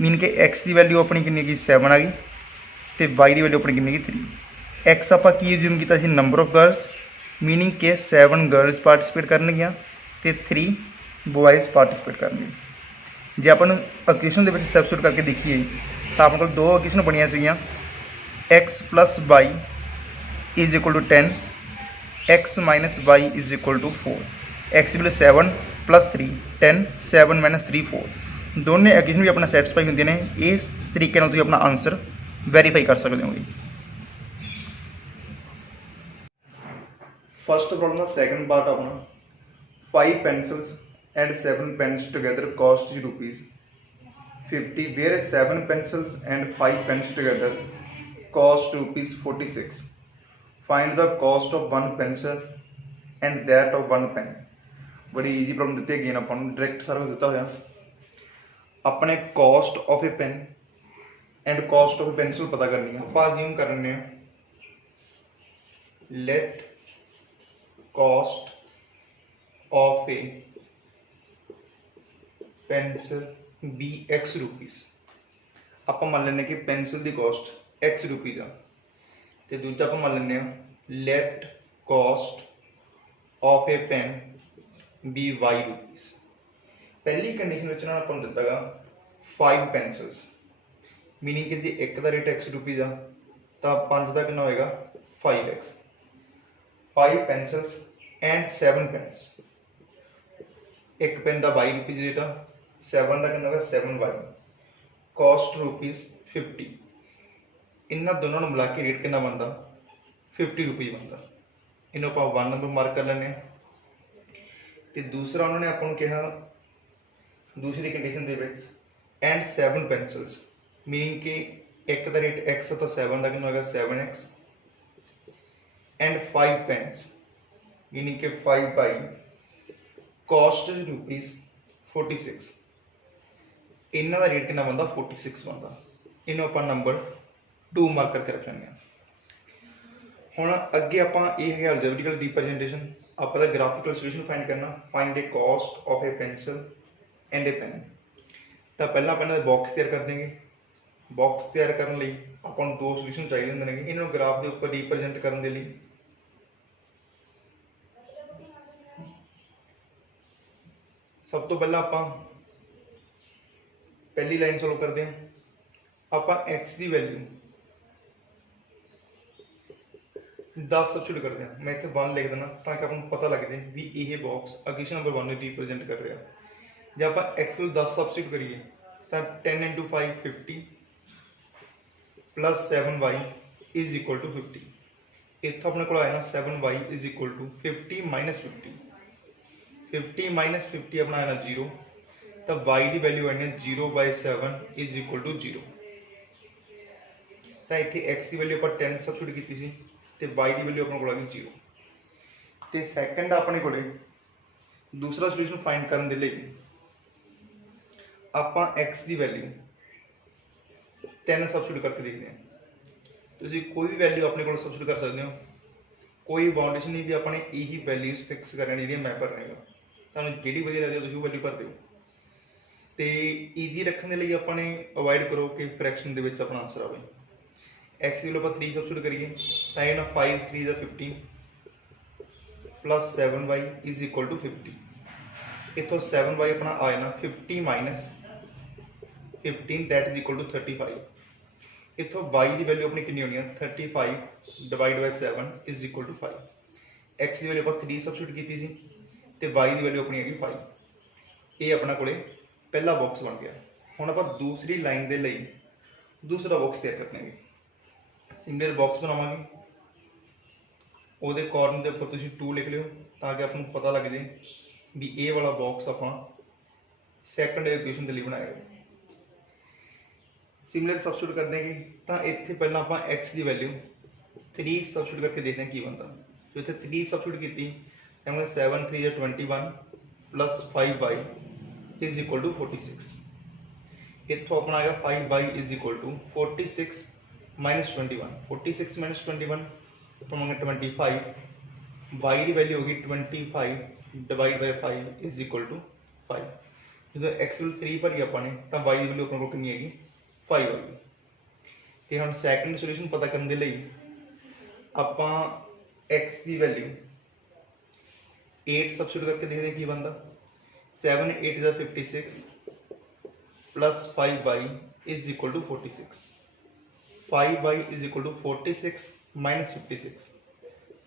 मीन के एक्स की वैल्यू अपनी कितनी गई 7 आ गई तो वाई की वैल्यू अपनी कितनी गई 3 एक्स आप अज्यूम किया नंबर ऑफ गर्ल्स मीनिंग के 7 गर्ल्स पार्टिसिपेट करनगियां तो 3 बॉयज़ पार्टिसिपेट करनगे जे अपन इक्वेशन के सबस्टिट्यूट करके देखिए तो अपने को 2 इक्वेशन बनिया सीगियां x plus y is equal to 10 x minus y is equal to 4 x की वैल्यू 7 प्लस 3 10 7 माइनस 3 4 दोनों इक्वेशन भी अपना सैटिस्फाई होंगे ने ये तरीके नाल तुसीं अपना आंसर वैरीफाई कर सकते हो। फर्स्ट प्रॉब्लम का सैकेंड पार्ट अपना 5 pencils and 7 pens together cost ₹50, whereas 7 pencils and 5 pens together cost ₹46. Find the cost of one pencil and that of one pen. बड़ी ईजी प्रॉब्लम दी है अपन डायरैक्ट सारा दिता होया अपने cost of a pen and cost of a pencil पता करनी है। आप अज्यूम करने let cost of a pencil be X rupees. आप मान लेने कि पेंसिल की कॉस्ट X रुपीज़ आ तो दूजा आप मान लेने let cost of a pen be Y rupees. पहली कंडीशन आपको दिता 5 पेंसिल्स मीनिंग कि जी एक का रेट X रुपीज़ आ तो 5 का कितना होएगा 5X। 5 पेंसिल्स एंड 7 पेन्स, एक पेन का Y रुपीज़ रेट आ 7 का कितना होगा 7Y, कॉस्ट ₹50। इन्होंने दोनों मिला के रेट कितना बनता ₹50 बनता। इन्हों आप 1 नंबर मार्क कर लें। तो दूसरा उन्होंने आपको कहा दूसरी कंडीशन एंड 7 पेंसिल्स मीनिंग कि एक का रेट X तो 7 का कितना होगा 7X एंड 5 पेन्स मीनिंग के 5Y, कॉस्ट ₹46। इन्हों का रेट कितना बनता 46 बनता। इन्हों आप नंबर 2 मार्क करके रख लेंगे। हुण अगे आप अलजेब्रिकल रिप्रेजेंटेशन आप ग्राफिकल सोल्यूशन फाइंड करना। Find a cost of a pencil and a pen. तो पहला आप इन्हों बॉक्स तैयार कर देंगे। बॉक्स तैयार करने लई आपां नूं 2 सोल्यूशन चाहिए होंदे ने। इन्हों ग्राफ के उपर रिप्रेजेंट करने के लिए सब तो पहला आप पहली लाइन सॉल्व करते हैं। आप X की वैल्यू 10 सबस्टिट्यूट करते हैं। मैं इतने 1 लिख देना ताकि आपको पता लग जाए भी ये बॉक्स क्वेश्चन नंबर 1 में रिप्रेजेंट कर रहा। जब आप X को 10 सबस्टिट्यूट करिए तो 10 × 5 50 plus 7Y is equal to 50। इतना अपने को आया ना 7Y is equal to 50 minus 50। 50 minus 50 अपना आया ना 0। तो Y की वैल्यू आनी है 0/7 इज इक्वल टू 0। तो इतने X की वैल्यू आप 10 सबस्टिट्यूट की थी तो Y की वैल्यू अपने को आ गई 0। तो सैकेंड अपने को दूसरा सोल्यूशन फाइंड करने के लिए आप X की वैल्यू 10 सबस्टिट्यूट करके देखते हैं। तो जी कोई भी वैल्यू अपने को सबस्टिट्यूट कर सकते हो, कोई बाउंडेशन नहीं भी अपने यही वैल्यूज फिक्स करनी जी मैं भरने का। तुहानूं जिहड़ी वधिया लगदी तुसीं वैल्यू भर दिओ। तो ईजी रखने के लिए अपने अवॉइड करो कि फ्रैक्शन के अपना आंसर आए। X की वैल्यू आप 3 सबस्टिट्यूट करिए तो ये ना 5 3 × 50 plus 7Y is equal to 50। इतों 7Y अपना आए ना 50 minus 15 that is equal to 35। इतों Y की वैल्यू अपनी कितनी होनी है 35 divide by 7 is equal to 5। X की वैल्यू आप 3 सबस्टिट्यूट की थी तो Y की वैल्यू अपनी है 5। ये अपना को पहला बॉक्स बन गया। हुण आप दूसरी लाइन के लिए दूसरा बॉक्स तैयार करने। सिंगल बॉक्स बनावांगे वो कॉर्नर के उपर तुसीं 2 लिख लियो ताकि आपको पता लग जाए भी ये वाला बॉक्स आप सैकेंड इक्वेशन के लिए बनाया। सिमिलर सबस्टिट्यूट कर देंगे तो इतने पहला आप X की वैल्यू 3 सबस्टिट्यूट करके देखते हैं की बनता। जो इतने 3 सबस्टिट्यूट की 7 3 × 21 plus 5Y is equal to 46। इतों अपना आ गया 5Y is equal to 46 minus 21। 46 minus 21 अपना 25। Y की वैल्यू होगी 25 divide by 5 is equal to 5। जो X वैल्यू 3 भरी अपने तो Y की वैल्यू अपने को कितनी है 5 होगी। तो हम सैकेंड सोल्यूशन पता करने के लिए आप X की वैल्यू 8 सबस्टिट्यूट करके देखते हैं की बनता। 7 8 × 56 plus 5Y is equal to 46। 5Y is equal to 46 minus 56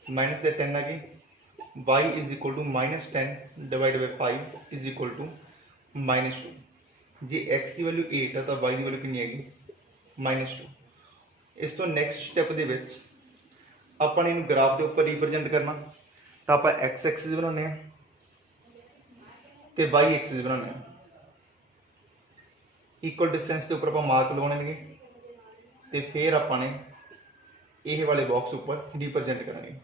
minus 10 आ गई। Y is equal to -10 divide by 5 is equal to -2। जी X की वैल्यू 8 है तो Y की वैल्यू कितनी है -2। इस तो नैक्सट स्टैप दे विच ਆਪਾਂ ਨੇ ਇਹਨੂੰ ग्राफ के उपर रिप्रजेंट करना, तो आप एक्स एक्सिस बनाने तो वाई एक्सिस बनाने इक्वल डिस्टेंस के उपर आप मार्क लगाने तो फिर आपने ये वाले बॉक्स उपर रिप्रजेंट करेंगे।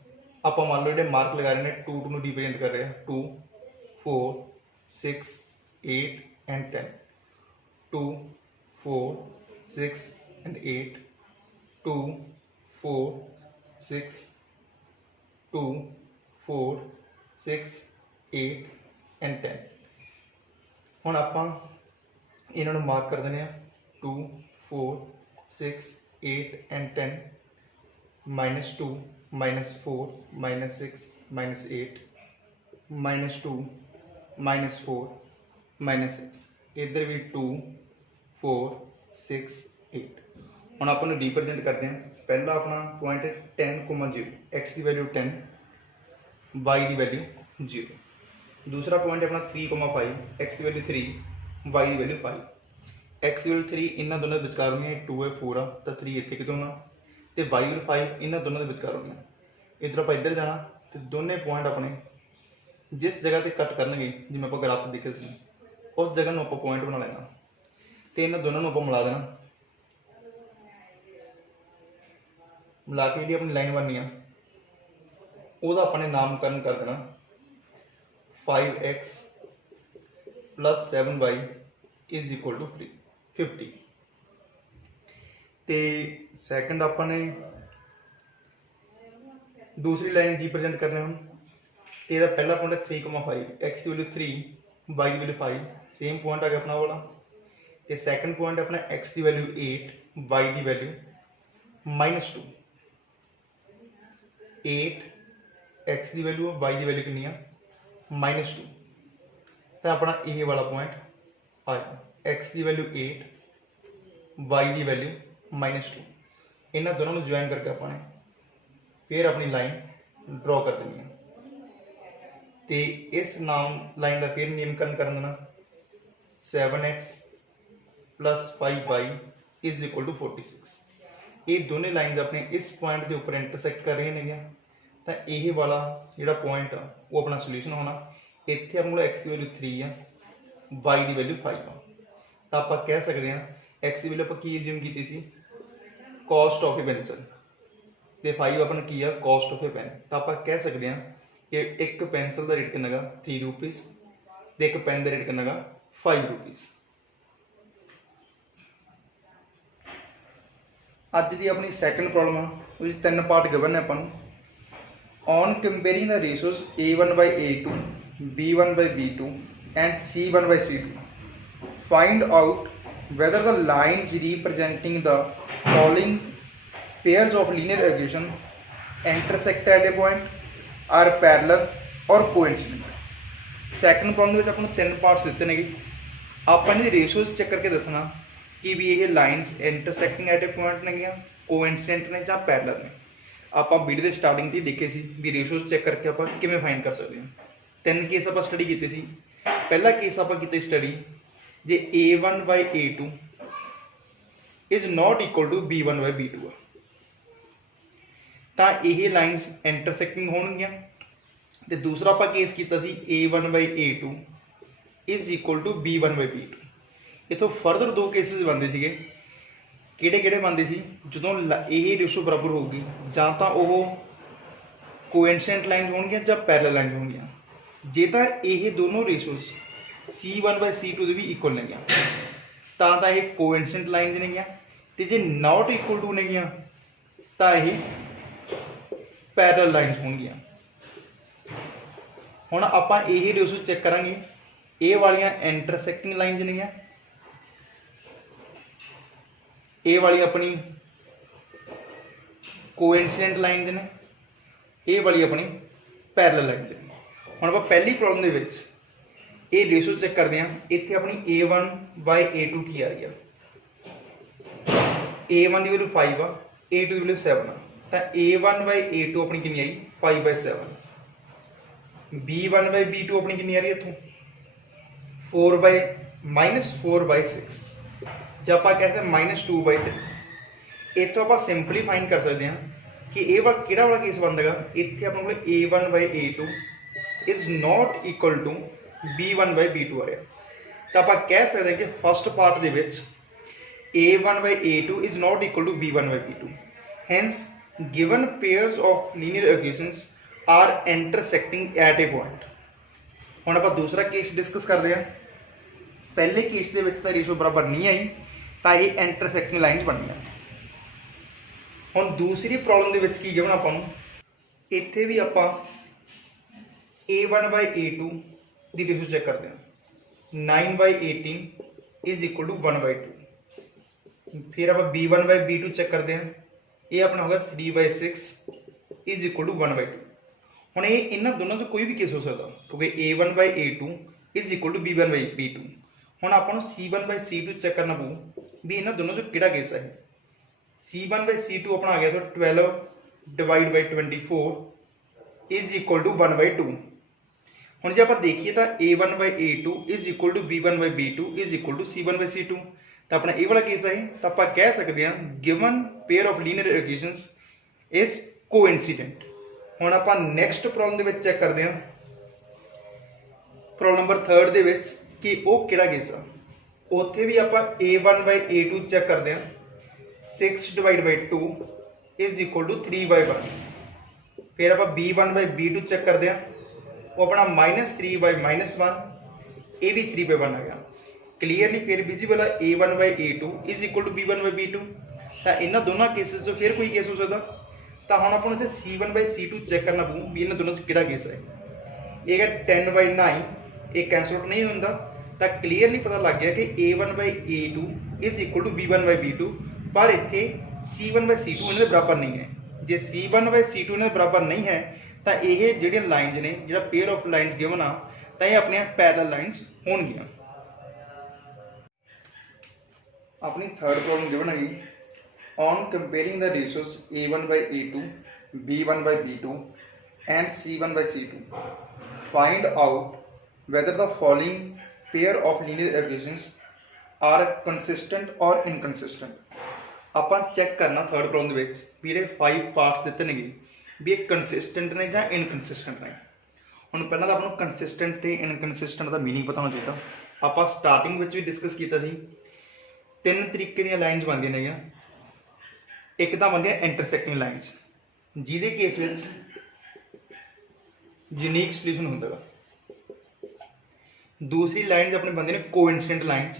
आप मान लो जो मार्क लगा रहे हैं 2 2 रिप्रजेंट कर रहे हैं 2 4 6 8 एंड 10 2 4 6 एंड 8 2 4 6 2 4 6 8 एंड 10। हुण आपां इन्हां नूं मार्क कर देने 2 4 6 8 एंड 10 -2 -4 -6 -8 -2 -4 -6 इधर भी 2 4 6 8। हम आप रिप्रजेंट करते हैं। पहला अपना पॉइंट है 10,0 एक्स की वैल्यू 10 वाई की वैल्यू 0। दूसरा पॉइंट है अपना 3,5 एक्स की वैल्यू 3 वाई की वैल्यू 5। एक्स की वैल्यू 3 इन्होंने दोनों के विचकार होनी है 2 है 4 आ तो 3 इतने कितों होना तो वाई वैल्यू 5 इन्होंने दोनों के विचकार होनी है। इधर आप इधर जाना तो दोनों पॉइंट अपने जिस जगह पर कट करनगे जिवें आप ग्राफ देखे सी उस जगह आप पॉइंट बना लेना तो इन्होंने दोनों आप मिला देना। मिला के जी अपनी लाइन बननी है वह अपने नामकरण कर देना 5x + 7y = 50। तो सैकेंड अपने दूसरी लाइन रिप्रजेंट करने हम तो पहला पॉइंट है 3,5 एक्स की वैल्यू 3 वाई की वैल्यू 5 सेम पॉइंट आ गया अपना वाला। तो सैकेंड पॉइंट अपना एक्स की वैल्यू 8 वाई की वैल्यू -2 8 एक्स की वैल्यू वाई की वैल्यू कितनी है -2 तो अपना ये वाला पॉइंट आया एक्स की वैल्यू 8 वाई की वैल्यू -2। इन्होंने दोनों ज्वाइन करके अपने फिर अपनी लाइन ड्रॉ कर देनी है। तो इस नाम लाइन का फिर नियमकरण कर देना 7x + 5y = 46। ये दोनों लाइन अपने इस पॉइंट के उपर इंटरसैक्ट कर रही हैं तो यह वाला जो पॉइंट आ वो अपना सोल्यूशन होना। इतने अपने एक्स की वैल्यू 3 है वाई की वैल्यू 5 आ तो आप कह सकते हैं एक्स की वैल्यू आप की एज्यूम की थी कॉस्ट ऑफ ए पेंसिल तो 5 अपन की है कॉस्ट ऑफ ए पेन। तो आप कह सकते हैं कि एक पेंसिल का रेट कितना 3 रुपीज़ तो एक पेन का रेट कितना 5 रुपीज़। अज की अपनी सैकेंड प्रॉब्लम है 3 पार्ट गिवन है अपन on comparing the ratios A1/A2 B1/B2 and C1/C2 find out whether the lines representing the following pairs of linear equation intersect at a point are parallel or coincident। Second problem में अपन 3 parts दिते हैं अपन ratios check करके दसना कि भी ये lines इंटरसैक्टिंग eight a point ने coincident ने या पैरेलल ने। आप वीडियो के स्टार्टिंग से देखे सी भी रेशोज चेक करके आप किवें फाइंड कर सकते हैं। 3 केस आप स्टडी किए सी। पहला केस आप की स्टडी जे A1/A2 is not equal to B1/B2 तो यह लाइनस इंटरसैक्टिंग होणगियां। तो दूसरा आप केस किया A1/A2 is equal to B1/B2। इतों फर्दर 2 केसिस बनते थे किहड़े बनते सी जो ये रेशो बराबर होगी जां तां ओह कोइंसिडेंट लाइन होणगियां जां पैरेलल लाइन होणगियां। जे तां ये दोनों रेशोज C1/C2 भी इक्वल ने तां ये कोइंसिडेंट लाइन ने ते जे नॉट इक्वल टू ने तां ये पैरेलल लाइन्स होणगियां। हुण आपां ये रेशो चेक करांगे ये वालियां इंटरसैक्टिंग लाइन्स ने ये वाली अपनी कोइंसिडेंट लाइन्स ने ये वाली अपनी पैरेलल लाइन्स ने। हुण आपां पहली प्रॉब्लम दे विच ये रेशो चेक करते हैं। इत्थे अपनी A1/A2 की आ रही है A1 की वैल्यू 5 आ A2 की वैल्यू 7 आ तो A1/A2 अपनी कितनी आई 5/7। B1/B2 अपनी कितनी आ रही है इतों 4/-4/6 जब आप कहते हैं -2/3 इतों आप सिंपली फाइंड कर सकते हैं कि ये वाला किहड़ा वाला केस बनता है। इतने अपने को A1/A2 is not equal to B1/B2 आ रहा, तो आप कह सकते हैं कि फस्ट पार्ट के A1/A2 is not equal to B1/B2। Hence given pairs of linear equations are intersecting at a point. हुण आप दूसरा केस डिस्कस करते हैं। पहले केस के तो रेशो बराबर नहीं आई, तो ये इंटरसेक्टिंग लाइन्स बन गई। हुण दूसरी प्रॉब्लम की गिवन आपां इत्थे भी आप A1/A2 की रेशो चेक करते हैं। 9/18 इज इक्वल टू 1/2। फिर आप B1/B2 चेक करते हैं, ये अपना होगा 3/6 इज इक्वल टू 1/2। हुण ये इन्हां दोनों से कोई भी केस हो सकता, क्योंकि A1/A2 is equal to B1/B2। हुण आपां नूं C1/C2 चेक करना पऊ भी इन्हां दोनों से किहड़ा केस है। C1/C2 अपना आ गया तो 12/24 इज इक्वल टू 1/2। हुण जे आपां देखिए तो A1/A2 is equal to B1/B2 is equal to C1/C2, तो अपना ये वाला केस है। तो आप कह सकते हैं given pair of linear equations is coincident. हुण आप नैक्सट प्रॉब्लम के चेक करते हैं, प्रॉब्लम नंबर 3 दे विच कि वो किहड़ा केस आ। उत्थे भी आप A1/A2 चेक करते हैं, 6/2 इज इक्वल टू 3/1। फिर आप B1/B2 चेक करते हैं, वो अपना -3/-1, ये भी 3/1 आ गया। क्लीयरली फिर विजिबल है A1/A2 is equal to B1/B2। तो इन्होंने दोनों केसेस जो फिर कोई केस हो सकता। तो हम आपको इतने C1/C2 चेक करना पू भी इन्होंने दोनों किहड़ा केस है। ये है 10/9, ये कैंसल आउट नहीं होता, तो क्लीयरली पता लग गया कि A1/A2 is equal to B1/B2। पर इत्थे C1/C2 इन्होंने बराबर नहीं है। जे C1/C2 इन्होंने बराबर नहीं है तो ये जिहड़ियां लाइन्स ने जिहड़ा पेयर ऑफ लाइन्स गिवन आ, तो ये अपनी पैरल लाइन्स होणगियां। अपनी थर्ड प्रॉब्लम गिवन है, on comparing the ratios A1/A2, B1/B2 and C1/C2 find out whether the following pair of linear equations are consistent और इनकंसिस्टेंट। आप चेक करना थर्ड प्रॉब्लम भी जिहड़े 5 पार्ट्स दिते ने भी ये कंसिस्टेंट ने या इनकंसिस्टेंट ने। हुण पहलां तां आपां नूं कंसिस्टेंट ते इनकंसिस्टेंट का मीनिंग पता होना चाहिए। आपां स्टार्टिंग विच भी डिस्कस किया सी, 3 तरीके दी लाइन्स बनदियां ने। एक तां बनदी है इंटरसैक्टिंग लाइन्स, जिहदे केस विच यूनीक सोल्यूशन हुंदा है। दूसरी लाइन्स अपने बनदी ने कोइंसिडेंट लाइन्स,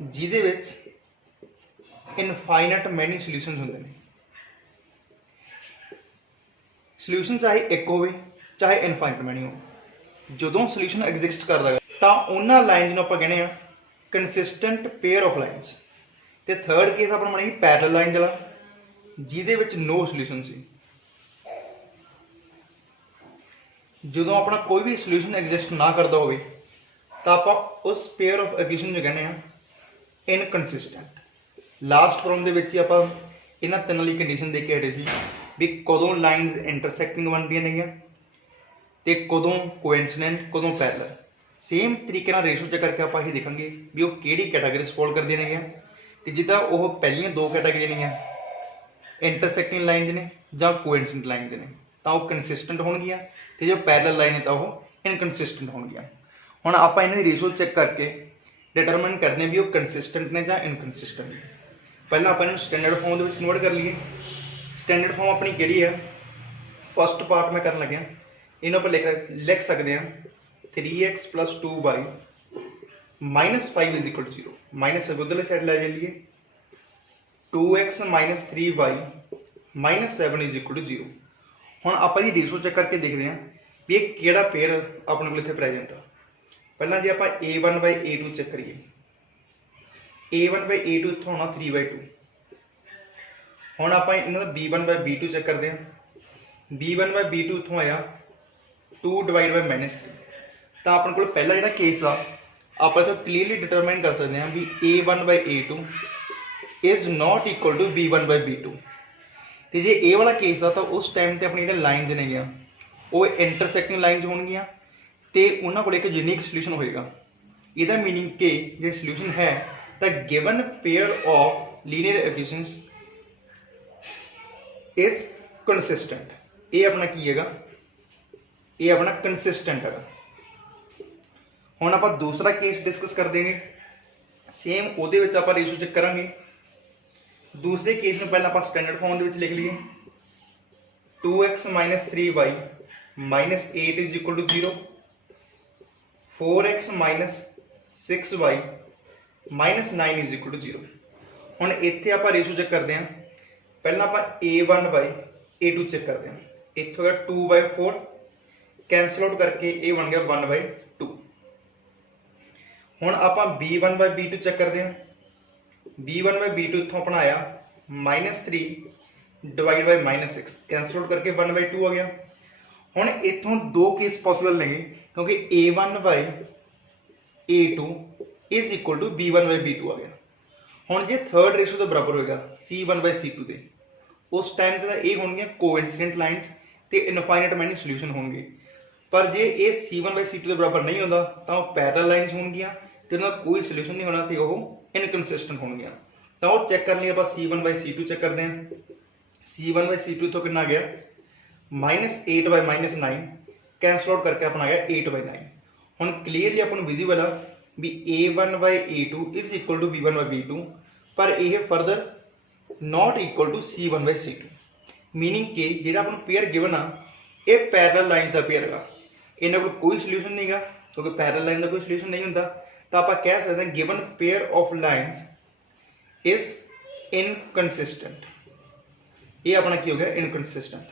जिहदे विच इनफाइनाइट मैनी सोल्यूशनस होंदे ने। सोल्यूशन चाहे एक हो चाहे इनफाइनाइट मैनी हो, जदों सोल्यूशन एग्जिस्ट करता है तो उन्होंने लाइन्स को आप कहने हैं कंसिस्टेंट पेयर ऑफ लाइन्स। तो थर्ड केस अपना बनी पैरल लाइन वाला, जिहदे विच नो सोल्यूशन सी। जदों अपना कोई भी सोल्यूशन एग्जिस्ट ना करता हो तो आप उस पेयर ऑफ इक्वेशन जो कहने हैं इनकंसिस्टेंट। लास्ट प्रॉब्लम के आप इन्होंने 3 वाली कंडीशन दे के हटे सी भी कदों लाइन्स इंटरसैक्टिंग बनदियां ने ते कदों कोइंसिडेंट कदों पैरल। सेम तरीके रेशो चेक करके आप देखेंगे भी वो किहड़ी कैटागरी फॉलो करदियां ने। तो जिद्दां वो पहलियां 2 कैटागरी ने इंटरसैक्टिंग लाइन्स ने जां कोइंसिडेंट लाइन्स ने, तो वो कंसिस्टेंट होणगियां, ते जो पैरल लाइन है तो वो इनकंसिस्टेंट होणगियां। हुण आप इन्हां दी रेशो चेक करके डिटरमाइन करते हैं भी वो कंसिस्टेंट ने जां इनकंसिस्टेंट। पहला आप स्टैंडर्ड फॉर्म के कन्वर्ट कर लीए। स्टैंडर्ड फॉर्म अपनी किहड़ी है, फस्ट पार्ट में करन लगे इन्हों पर लिख सकते हैं 3x + 2y - 5 is equal to 0। -5 उधरली साइड लै जाइए, 2x - 3y - 7 is equal to 0। हुण आप रेशो चेक करके देखते हैं भी ये किहड़ा पेयर अपने को इत्थे प्रेजेंट आ। पहला जे आप A1/A2 चेक करिए, A1/A2 इत्थों होना 3/2। हुण आप इन्हां दा B1/B2 चेक करते हैं, B1/B2 इत्थों आया 2/-3। तो अपने को पहला जो केस आप इत्थों क्लीयरली डिटरमाइन कर सकते हैं भी A1/A2 is not equal to B1/B2। तो जे ये वाला केस आ तो उस टाइम पर अपनी जो लाइन्स ने वो इंटरसैक्टिंग लाइन्स होणगियां ते उन्हां कोल एक यूनीक सोल्यूशन होएगा। इहदा मीनिंग कि जो सोल्यूशन है तो given pair of linear equations is consistent. ये अपना की हैगा, ये अपना कंसिस्टेंट है। हुण आपां दूसरा केस डिस्कस कर देंगे, सेम उहदे विच आपां रेशो चेक करांगे। दूसरे केस में पहले आपां स्टैंडर्ड फॉर्म दे विच लिख लईए 2x - 3y - 8 is equal to 0, 4x - 6y - 9 is equal to 0। हुण इत्थे आपां रेशो चेक करते हैं। पहला आपां a1 by a2 चेक करते हैं। इत्थों गया 2/4 कैंसल आउट करके ये बन गया 1/2। हुण आपां b1 by b2 चेक करते हैं। b1 by b2 इत्थों अपना आया -3 डिवाइड बाय -6 कैंसल आउट करके 1/2 आ गया। हुण इत्थों दो केस पॉसिबल नहीं, क्योंकि a1 by a2 is equal to b1 by b2 आ गया। हुण जे थर्ड रेशो तो बराबर होएगा c1 by c2 दे, उस टाइम ते ये होणगियां कोइंसिडेंट लाइन्स ते इनफाइनाइट मैनी सोल्यूशन होणगे। पर जे ये c1 by c2 के बराबर नहीं होता तो पैरेलल लाइन्स होणगियां ते उनका कोई सोल्यूशन नहीं होना, तो वो इनकंसिस्टेंट होणगियां। तो वो चेक करने आप c1 by c2 चेक करते हैं। c1 by c2 तो कितना गया -8 by -9 कैंसल आउट करके अपना गया 8/9। हुण क्लीयरली अपन विजिबल है भी a1 by a2 is equal to b1 by b2, पर यह further not equal to c1 by c2, meaning कि जो अपन पेयर गिवन आ ये पैरेलल लाइन का पेयर है। इन्हों को कोई सोल्यूशन नहीं है, क्योंकि पैरेलल लाइन का कोई सोल्यूशन नहीं होता। तो आप कह सकते हैं given pair of lines is inconsistent. ये अपना की हो गया इनकंसिस्टेंट।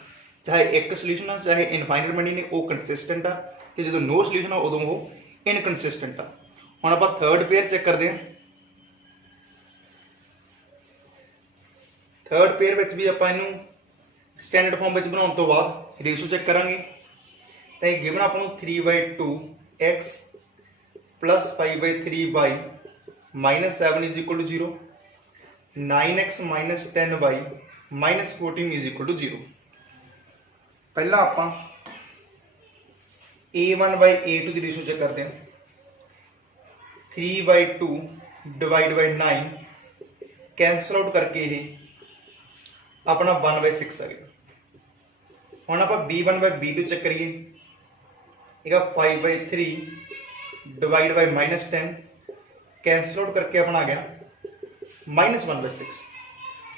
चाहे एक सोल्यूशन आ चाहे इनफाइनाइट मैनी ने वो कंसिस्टेंट आ, तो जो नो सोल्यूशन आ उदों वो इनकंसिस्टेंट आ। हुण आपां थर्ड पेयर चेक करते हैं। थर्ड पेयर विच भी आपां इहनूं स्टैंडर्ड फॉर्म विच बनाउण तो बाद रेशो चेक करांगे। तो ये गिवन आपां नूं 3/2x plus 5/3y -7 is equal to 0, 9x - 10y -14 is equal to 0। पहला आपां a1 by a2 की रेशो चेक करते हैं। 3/2 डिवाइड बाय 9 कैंसल आउट करके ये अपना 1/6 आ गया। हुण आपां b1 by b2 चेक करिए। एक 5/3 डिवाइड बाय -10 कैंसल आउट करके अपना आ गया -1/6।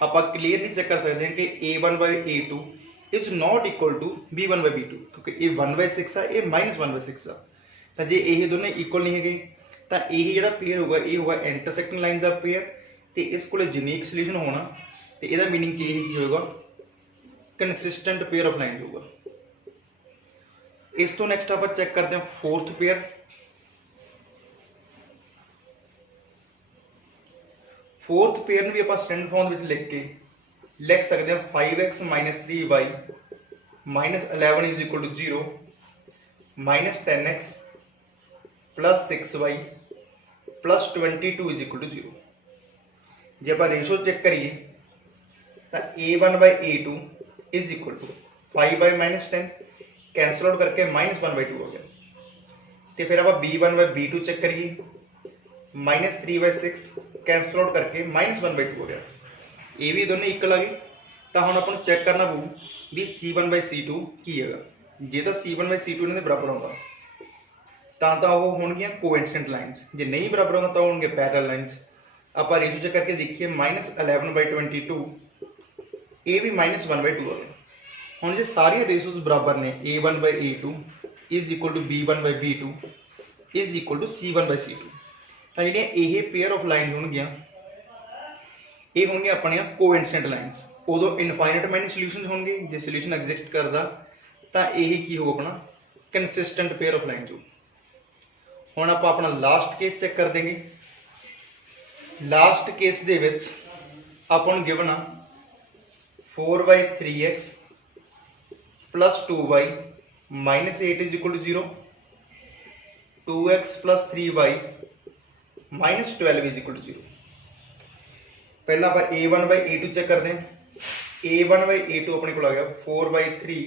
आप क्लीयरली चेक कर सकते हैं कि a1 by a2 is not equal to b1 by b2, क्योंकि ये 1/6 है, ये -1/6 है। तो जे ये दोनों इक्वल नहीं है तो यही जो पेयर होगा ये होगा इंटरसेक्टिंग लाइन का पेयर, तो इस को यूनीक सोल्यूशन होना, तो यदा मीनिंग कि यही होगा कंसिस्टेंट पेयर ऑफ लाइन होगा। इस तो नैक्सट आप चेक करते हैं फोर्थ पेयर। फोर्थ पेयर भी आप स्टैंडर्ड फॉर्म में लिख सकते हैं 5x - 3y -11 is equal to 0, -10x plus 6y plus 22 is equal to 0। जो आप रेशो चेक करिए तो a1 by a2 is equal to 5 by -10 cancel out करके -1/2 हो गया। तो फिर आप b1 by b2 चेक करिए, -3/6 कैंसल आउट करके -1/2 हो गया। ये भी दोनों इक्वल आ गए। तो हम अपन चेक करना पू भी c1 by c2 की है। जे तो c1 by c2 इन्होंने बराबर होगा तो वो होंगे कोइंसिडेंट लाइन्स, जे नहीं बराबर होगा तो होंगे पैरेलल लाइन्स। आप रेशो चेक करके देखिए -11/22 ये भी -1/2 आ गया। हम जो सारी रेशोज बराबर ने a1 by a2 is equal to b1 by b2 is equal to c1 by c2, तो ये पेयर ऑफ लाइन होंगे ये होंगे अपने कोइंसिडेंट लाइन्स। उदों इनफाइनाइट मैनी सोल्यूशन होंगे, जो सोल्यूशन एग्जिस्ट करता तो यही की हो अपना कंसिस्टेंट पेयर ऑफ लाइन्स हो। हुण आप अपना लास्ट केस चेक कर देंगे। लास्ट केस दे विच अपन गिवन आ 4/3x plus 2y -8 is equal to 0, 2x plus 3y -12 is equal to 0। पहला आप a1 by a2 चेक करते हैं। a1 by a2 अपने को आ गया 4/3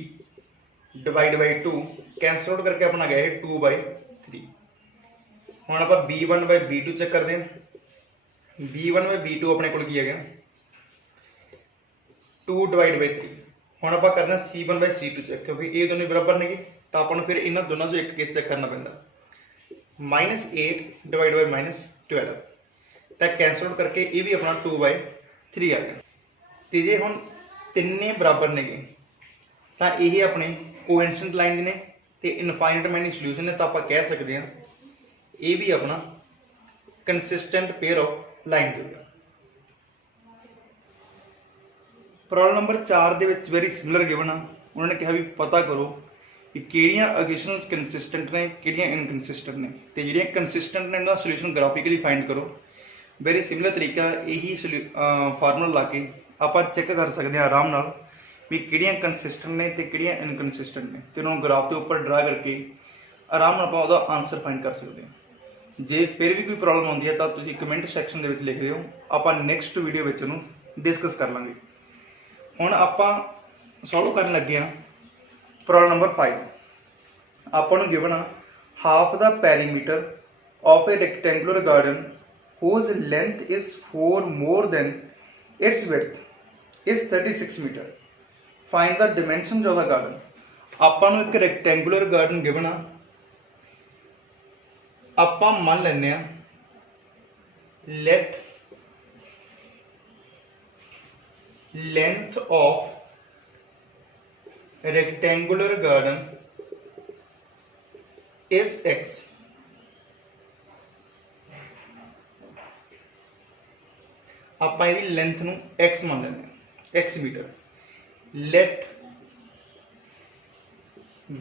डिवाइड बाई 2 कैंसल आउट करके अपना गया है 2/3। हम आप b1 by b2 चेक करते हैं। b1 by b2 अपने को किया गया 2 डिवाइड बाई 3 ਹੁਣ ਆਪਾਂ करना C1/C2 चेक, क्योंकि ये दोनों बराबर ने तो अपन फिर इन्हों दोनों चो एक केस चेक करना पैंदा। -8 डिवाइड बाई -12 तो कैंसल आउट करके ये भी अपना 2/3 आ गया। तो जे हुण तिन्ने बराबर ने तो ये अपने कोइंसिडेंट लाइन ने तो इनफाइनाइट मैनी सोल्यूशन है, तो आप कह सकते हैं ये भी अपना कंसिस्टेंट पेयर ऑफ लाइन्स होगा। प्रॉब्लम नंबर 4 दे विच वेरी सिमिलर गिवन आ, उन्होंने कहा भी पता करो कि किहड़ियां इक्वेशनस कंसिस्टेंट ने किहड़ियां इनकंसिस्टेंट ने, तो जिहड़ियां कंसिस्टेंट ने उनका सोल्यूशन ग्राफिकली फाइंड करो। वेरी सिमिलर तरीका यही फार्मूला ला के आप चैक कर सकते हैं आराम नाल भी किहड़ियां कंसिस्टेंट ने तो किहड़ियां इनकंसिस्टेंट ने, तो उन्होंने ग्राफ के उपर ड्रा करके आराम नाल आप उहदा आंसर फाइंड कर सकते हैं। जे फिर भी कोई प्रॉब्लम आती है तो तुसीं कमेंट सैक्शन दे विच लिख दिओ, आप नैक्सट वीडियो विच उहनूं डिस्कस कर लांगे। हुण आपां सॉल्व करन लगे हाँ प्रॉब्लम नंबर 5। आपां नूं गिवन आ half the perimeter of a rectangular garden whose length is 4 more than its width is 36 meter. Find the dimensions of the garden. आपां नूं एक रेक्टेंगुलर गार्डन गिवन आ, आपां मान लैंदे आ let length of rectangular garden is x। आप length नूं x मान लेंगे x metre. Let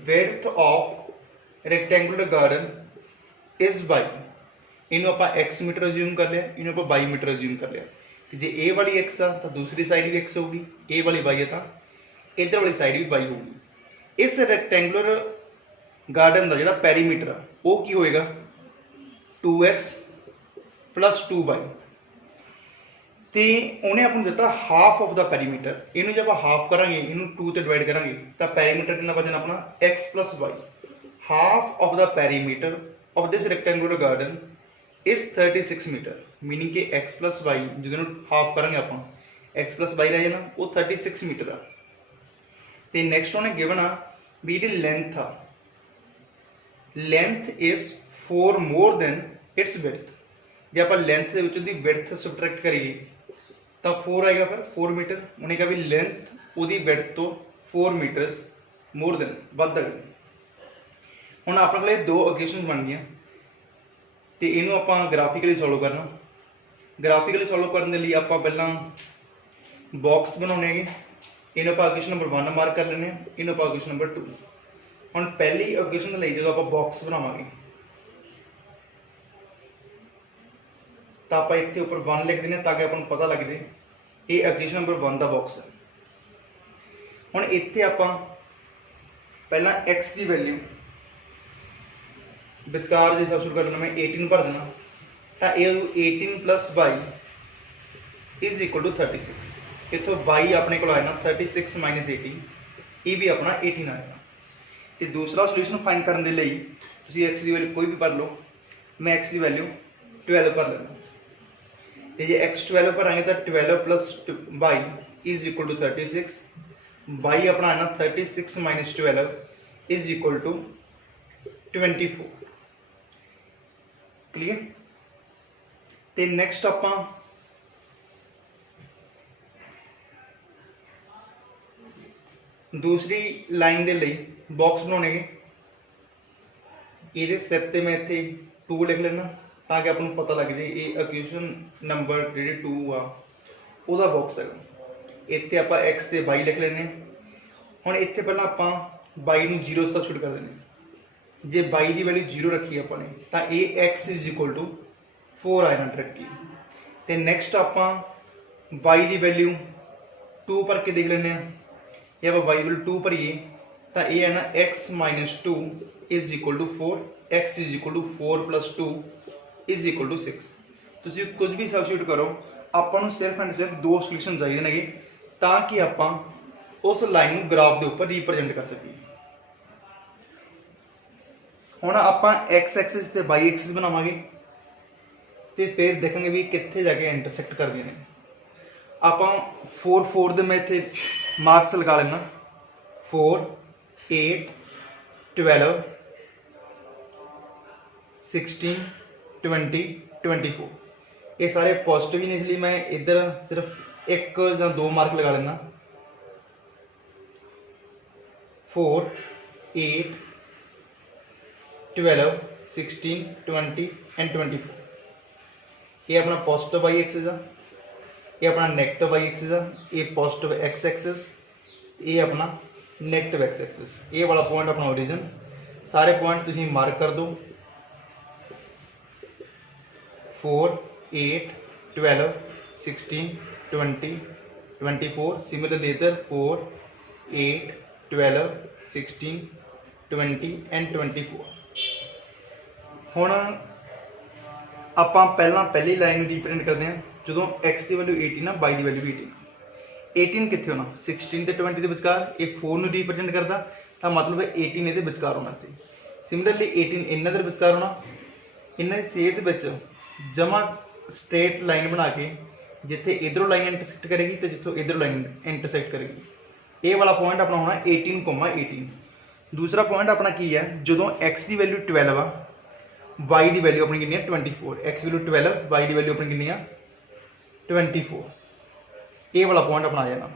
width of rectangular garden is y, इनू आप x मीटर अज्यूम कर लिया, इनू आप y मीटर अज्यूम कर लिया। जे ए वाली x आ तो दूसरी साइड भी x होगी, ए वाली y है तो इधर वाली साइड भी y होगी। इस रेक्टेंगुलर गार्डन का जो पैरीमीटर आ वो की होएगा 2x + 2y। तो उन्हें आपको दिता हाफ ऑफ द पैरीमीटर, इनू जब आप हाफ करांगे इनू 2 से डिवाइड करांगे तो पैरीमीटर कितना बचना अपना x + y। Half of the perimeter of this rectangular garden is 36 meter, meaning कि x + y जो हाफ करांगे आप x + y रह जाना वो 36 मीटर आ। तो नैक्सट उन्हें गिवन आ भी जी लेंथ आ, length is 4 more than its width. जे आप लेंथ के विच विड्थ सबट्रैक्ट करिए तो 4 आएगा, फिर 4 मीटर। उन्हें कहा भी लेंथ उसकी विड्थ तो 4 मीटर्स मोर दैन वध गई। हुण अपने कोल दो इक्वेशन बन गई, तो इनू आप ग्राफिकली सॉल्व करना। ग्राफिकली सॉल्व करने लिए आप पहला बॉक्स बनाने हैं, इनू आप इक्वेशन नंबर 1 मार्क कर लेने, इनू आप इक्वेशन नंबर 2। हुण पहली इक्वेशन लिए जो आप बॉक्स बनावांगे तो आप इत्थे उपर 1 लिख दें ताकि आपको पता लग जाए ये इक्वेशन नंबर 1 का बॉक्स है। हुण इत्थे आप पहला x की वैल्यू विचकार जो सबस्टिट्यूट कर लेना, मैं 18 भर देना तो ये 18 + y इज इक्वल टू 36। इतों y अपने को आना 36 - 18, ये भी अपना 18 आएगा। तो दूसरा सोल्यूशन फाइंड करने के लिए तुसीं x की वैल्यू कोई भी भर लो, मैं x की वैल्यू 12 भर लेना। तो जे x 12 भरांगे तो 12 + y is equal to 36, y अपना आना 36 - 12 इज इक्वल टू 24। क्लीयर। तो नैक्सट आप दूसरी लाइन के लिए बॉक्स बनाने, ये सिर पर मैं इतने 2 लिख लेना ताकि आपको पता लग जाए ये इक्वेशन नंबर जी 2 आ वह बॉक्स है। इतने आप x से y लिख लेने। हुण इत्थे पहला आप y नूं 0 सबस्टिट्यूट कर देने। जे y की वैल्यू 0 रखी अपने तो ये x इज इक्वल टू 4 आएगा डायरेक्टली। तो नैक्सट आप y की वैल्यू 2 भर के देख लेने, या आप y वैल्यू 2 भरीए तो ये है ना x - 2 is equal to 4, x is equal to 4 + 2 is equal to 6। तुसीं कुछ भी सबस्टिट्यूट करो, आपको सिर्फ एंड सिर्फ 2 सोल्यूशन चाहिए ने ताकि आप उस लाइन को ग्राफ के उपर रिप्रजेंट कर सकीए। हुण आप एक्स एक्सिस ते वाई एक्सिस बनावांगे तो फिर देखेंगे भी कित्थे जाके इंटरसैक्ट करदियां ने। ਆਪਾਂ 4 ਦੇ ਮੈਂ ਇੱਥੇ ਮਾਰਕਸ ਲਗਾ ਲੈਣਾ 4 8 12 16 20 24 ये सारे पॉजिटिव ही ने, इसलिए मैं इधर सिर्फ एक या दो मार्क लगा लेना 4 8 12 16 20 एंड 24। ये अपना पॉजिटिव वाई एक्सिस है, ये अपना नैगेटिव वाई एक्सिस है, ये पॉजिटिव एक्स एक्सिस, ये अपना नैगेटिव एक्स एक्सिस। ये वाला पॉइंट अपना ओरिजिन। सारे पॉइंट तुम मार्क कर दो 4 8 12 16 20 24। सिमिलरली इधर 4 8 12 16 20 एंड 24। हुण ਆਪਾਂ ਪਹਿਲਾਂ ਪਹਿਲੀ ਲਾਈਨ ਨੂੰ ਰੀਪ੍ਰੈਜ਼ੈਂਟ ਕਰਦੇ ਹਾਂ ਜਦੋਂ x ਦੀ ਵੈਲਿਊ 18 ਆ y ਦੀ ਵੈਲਿਊ ਵੀ 18। 18 ਕਿੱਥੇ ਹੋਣਾ 16 ਤੇ 20 ਦੇ ਵਿਚਕਾਰ। ਇਹ 4 ਨੂੰ ਰੀਪ੍ਰੈਜ਼ੈਂਟ ਕਰਦਾ ਤਾਂ ਮਤਲਬ ਹੈ 18 ਇਹਦੇ ਵਿਚਕਾਰ ਹੋਣਾ ਤੇ ਸਿਮਿਲਰਲੀ 18 ਇਹਨਾਂ ਦੇ ਵਿਚਕਾਰ ਹੋਣਾ। ਇਹਨਾਂ ਦੀ ਸੇਧ ਵਿੱਚ ਜਮਾ ਸਟ੍ਰੇਟ ਲਾਈਨ ਬਣਾ ਕੇ ਜਿੱਥੇ ਇਧਰੋਂ ਲਾਈਨ ਇੰਟਰਸੈਕਟ ਕਰੇਗੀ ਤੇ ਜਿੱਥੋਂ ਇਧਰੋਂ ਲਾਈਨ ਇੰਟਰਸੈਕਟ ਕਰੇਗੀ। ਇਹ ਵਾਲਾ ਪੁਆਇੰਟ ਆਪਣਾ ਹੋਣਾ 18,18। ਦੂਸਰਾ ਪੁਆਇੰਟ ਆਪਣਾ ਕੀ ਹੈ ਜਦੋਂ x ਦੀ ਵੈਲਿਊ 12 ਆ y ਦੀ ਵੈਲਿਊ ਆਪਣੀ ਕਿੰਨੀ ਹੈ 24। x ਵੈਲਿਊ 12 y ਦੀ ਵੈਲਿਊ ਆਪਣੀ ਕਿੰਨੀ ਆ 24। ਇਹ ਵਾਲਾ ਪੁਆਇੰਟ ਆਪਣਾ ਆ ਜਾਣਾ।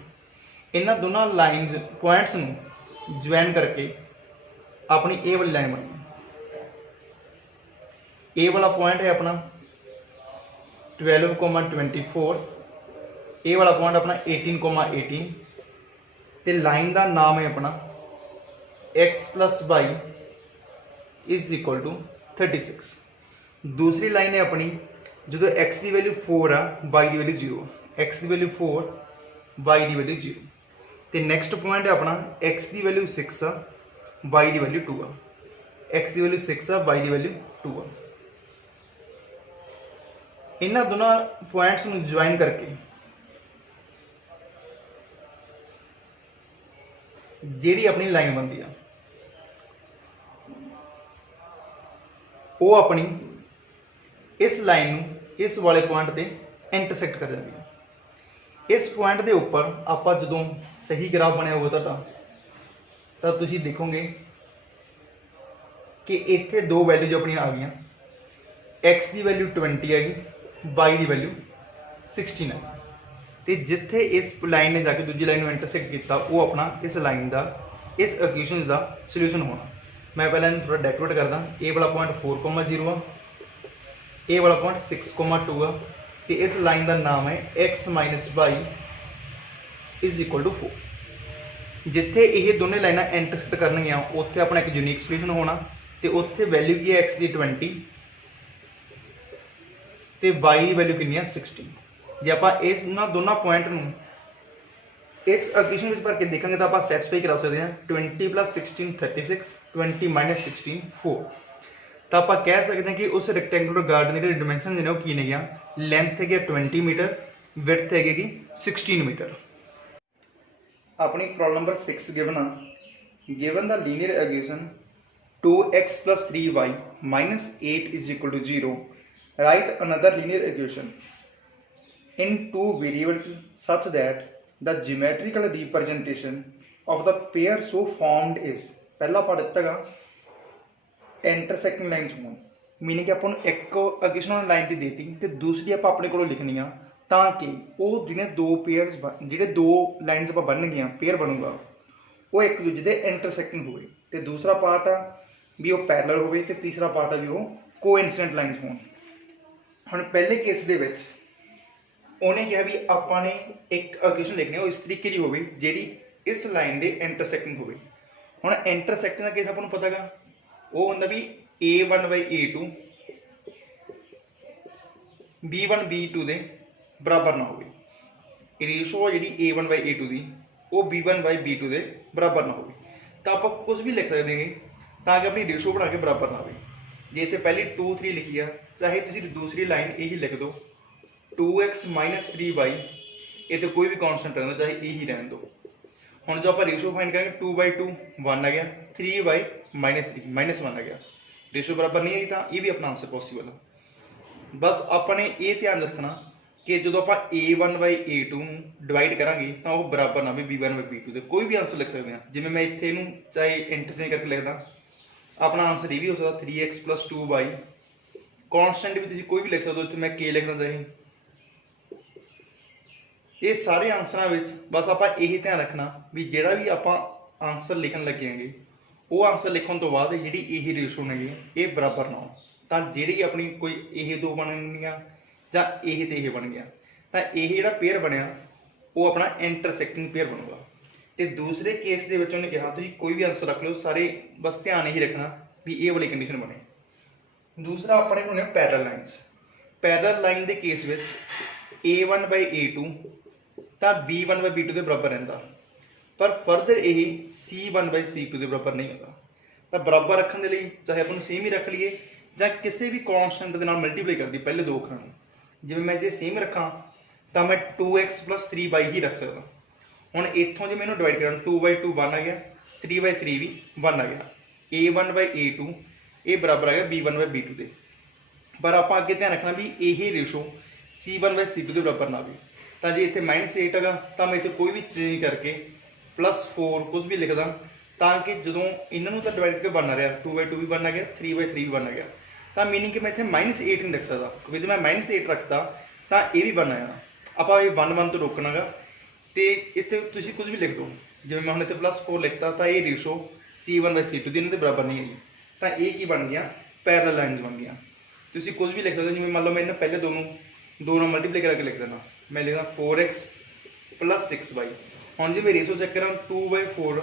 ਇਹਨਾਂ ਦੋਨਾਂ ਲਾਈਨਸ ਪੁਆਇੰਟਸ ਨੂੰ ਜੁਆਇਨ ਕਰਕੇ ਆਪਣੀ ਇਹ ਵਾਲੀ ਲਾਈਨ ਬਣੀ। ਇਹ ਵਾਲਾ ਪੁਆਇੰਟ ਹੈ ਆਪਣਾ 12,24। ਇਹ ਵਾਲਾ ਪੁਆਇੰਟ ਆਪਣਾ 18,18 ਤੇ ਲਾਈਨ ਦਾ ਨਾਮ ਹੈ ਆਪਣਾ x + y = 36। दूसरी लाइन है अपनी जो x की वैल्यू 4 आ y की वैल्यू 0। x की वैल्यू 4 y की वैल्यू 0। तो नैक्सट पॉइंट है अपना x की वैल्यू 6 आ y की वैल्यू 2 आ। x की वैल्यू 6 आ y की वैल्यू 2 आ। इन्होंने दोनों पॉइंट्स में ज्वाइन करके जी अपनी लाइन बनती है वो अपनी इस लाइन इस वाले पॉइंट पे इंटरसैक्ट कर जाती है। इस पॉइंट के उपर आप जो सही ग्राफ बनया होगा तो तुम देखोगे कि इतने दो वैल्यूज अपन आ गई। एक्स की वैल्यू 20 हैगी, वाई की वैल्यू 16 है। तो जिथे इस लाइन ने जाके दूजी लाइन में इंटरसैक्ट किया वो अपना इस लाइन का इस इक्वेशन का सोल्यूशन होना। मैं पहले थोड़ा डेकोरेट करदा। ए वाला पॉइंट 4,0 आ, ए वाला पॉइंट 6,2 आ। तो इस लाइन का नाम है x - y = 4। जिथे ये दोनों लाइना इंटरसैक्ट करनगियां उत्थे अपना एक यूनिक सोल्यूशन होना। तो उत्थे वैल्यू की है x की 20 तो y की वैल्यू कितनी है 16। जे आप इस दोनों पॉइंट नूं इस इक्वेशन में भर के देखेंगे तो आप सैटिस्फाई करा सकते हैं 20 + 16 36 20 - 16 4। तो आप कह सकते हैं कि उस रेक्टेंगुलर गार्डन के डिमेंशन ने की ने लेंथ है 20 मीटर, विड्थ है 16 मीटर। अपनी problem number 6 given the linear equation 2x + 3y - 8 = 0, right another linear equation in two variables such that the geometrical representation of the pair so formed is। पहला part दिता गा intersecting lines होन, meaning कि अपन एक equation line की देती तो दूसरी आप अपने को लिखनी आ ताकि वो जिन्हें दो पेयर्स जिहड़े दो लाइन्स आप बन गई पेयर बनूगा वो एक दूजे के इंटरसेक्टिंग हो। तो दूसरा पार्ट आ भी वो पैरेलल हो, तो तीसरा पार्ट आ भी वो कोइंसिडेंट लाइन्स होन। हुण पहले केस दे विच उन्हें कहा भी आपने एक इक्वेशन लिखनी हो इस तरीके की हो जी इस लाइन के इंटरसैक्टिंग हो। हुण इंटरसैक्टिंग का केस आपको पता गा वो होंदा भी a1/a2 b1/b2 के बराबर ना हो। रेशो जी a1/a2 की वो b1/b2 के बराबर ना हो। तो आप कुछ भी लिख सकते हैं ताकि अपनी रेशो बना के बराबर ना हो। जे इतने पहली 2 3 लिखी है चाहे तुम दूसरी लाइन यही लिख दो 2x - 3y। ये तो कोई भी कॉन्स्टेंट रहना चाहे यही रहने दो। हम जो आप रेशो फाइंड करेंगे 2/2 1 आ गया, 3y - 3 -1 आ गया। रेशो बराबर नहीं आई तो ये भी अपना आंसर पॉसिबल है। बस आपने ये ध्यान रखना कि जो आप A1/A2 डिवाइड करांगे तो वह बराबर ना भी B1/B2 के। कोई भी आंसर लिख सकते हैं, जिवें मैं इत्थे इहनूं चाहे इंटरचेंज करके लिखदा, अपना आंसर ये भी हो सकता 3x + 2y। कॉन्सटेंट भी तुसीं कोई भी लिख सकते हो, इत्थे मैं K लिखदा चाहे। ये सारे आंसर बस आप यही ध्यान रखना भी जिहड़ा भी आप आंसर लिखन लगे हैं वो आंसर लिखण तो बाद जिहड़ी यही रेशो ने ये बराबर ना हो, तो जिहड़ी अपनी कोई ये दो बन गईयां जां ये ते ये बन गया, तो ये जिहड़ा पेयर बनया वो अपना इंटरसैक्टिंग पेयर बनूगा। तो दूसरे केस के विच उन्हें कहा तुसीं कोई भी आंसर रख लो, सारे बस ध्यान यही रखना भी ये वाली कंडीशन बने। दूसरा अपने होने पैरल लाइनस। पैरल लाइन के केस में A1/A2 तो B1/B2 के बराबर रहिंदा, पर फरदर यही C1/C2 के बराबर नहीं होता। तो बराबर रखने के लिए चाहे अपन सेम ही रख लीए या किसी भी कॉन्सटेंट के मल्टीप्लाई कर दी पहले दो अखरां नूं। जिवें मैं जे सेम रखा तो मैं 2x + 3y ही रख सकदा। हुण इत्थों जे मैं डिवाइड करा 2/2 1 आ गया, 3/3 भी 1 आ गया। A1/A2 ये बराबर आ गया B1/B2 के। पर आप अगे ध्यान रखना भी यही रेशो C1/C2 के बराबर ना भी। तो जे इतने -8 है तो मैं इतने कोई भी चेंज करके +4 कुछ भी लिखदा, ताकि जो इन्हों तो डिवाइड करके 1 आ रहा, 2/2 भी 1 आ गया, 3/3 भी 1 आ गया, तो मीनिंग कि मैं इतने -8 नहीं लिख सकता, क्योंकि जो मैं -8 रखता तो ये भी 1 आया। आप 1 तो रोकना गा, तो इतने तुम कुछ भी लिख दो। जिवें मैं हम इतने +4 लिखता तो ये रेशो C1/C2 इन्हों के बराबर नहीं है, तो ये की बन गया पैरल लाइनस बन गया। तुम कुछ भी लिख सकते हो, जिवें मान लो मैं इन्हें पहले दो मल्टीप्लाई करके लिख देना, मैं लिखा 4x + 6y। हम जो मैं रेशो चेक करा 2/4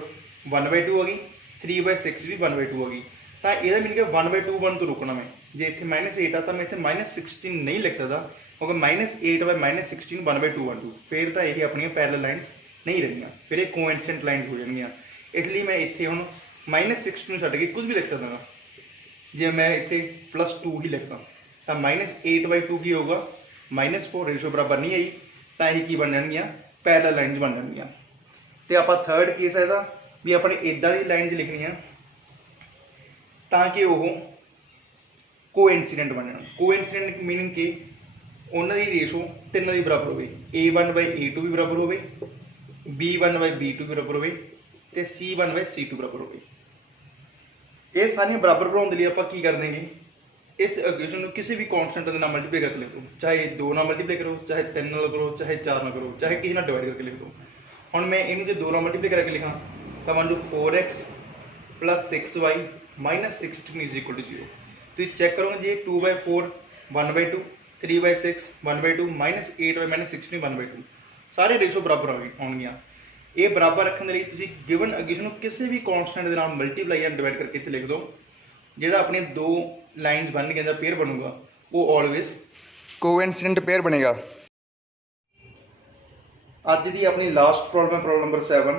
1/2 आ गई, 3/6 भी 1/2 आ गई, तो यह मीन कि 1/2 1 तो रोकना मैं। जे इतने -8 आ तो मैं इतने -16 नहीं लिख सकता, क्योंकि -8/- 16 1/2 1 2 फिर तो यही अपन पैरल लाइनस नहीं रहियां, फिर ये कोइंसिडेंट लाइनस हो जाएंगियां। इसलिए मैं इतने हम -16 छड्ड के कुछ भी लिख सकता। जे मैं इतने +2 ही लिखता तो -8/2 की होगा -4 रेशो बराबर नहीं आई, तो यही की बन जाएगियां पैरल लाइनस बन जाएगियां। तो आप थर्ड केस है इसका भी अपने इदा की लाइन लिखनी है ताकि वह कोइंसिडेंट बन जाए। कोइंसिडेंट मीनिंग कि उन्होंने रेशो तीनों की बराबर हो, A1/A2 भी बराबर हो, B1/B2 भी बराबर हो, तो C1/C2 बराबर हो। ये सारियां बराबर बनाने के लिए आप की कर देंगे, इस इक्वेशन को किसी भी कॉन्स्टेंट के नाल मल्टीप्लाई करके लिख दो, चाहे 2 नाल मल्टीप्लाई करो, चाहे 3 नाल करो, चाहे 4 नाल करो, चाहे किसी नाल डिवाइड करके लिख दो। हुण मैं इन्हूं जो 2 नाल मल्टीप्लाई करके लिखा तो मान लो 4x + 6y - 16 = 0। तो चेक करोगे जी 2/4 1/2, 3/6 1/2, -8/- 16 1/2, सारे रेशो बराबर आउणगियां। ये बराबर रखने के लिए तुसीं गिवन इक्वेशन को किसी भी कॉन्स्टेंट के नाल मल्टीप्लाई या डिवाइड करके इत्थे लिख दो, जिहड़ा अपने दो लाइनस बन गया पेयर बनूगा वो ऑलवेज कोइंसिडेंट पेयर बनेगा। अज की अपनी लास्ट प्रॉब्लम है problem number 7।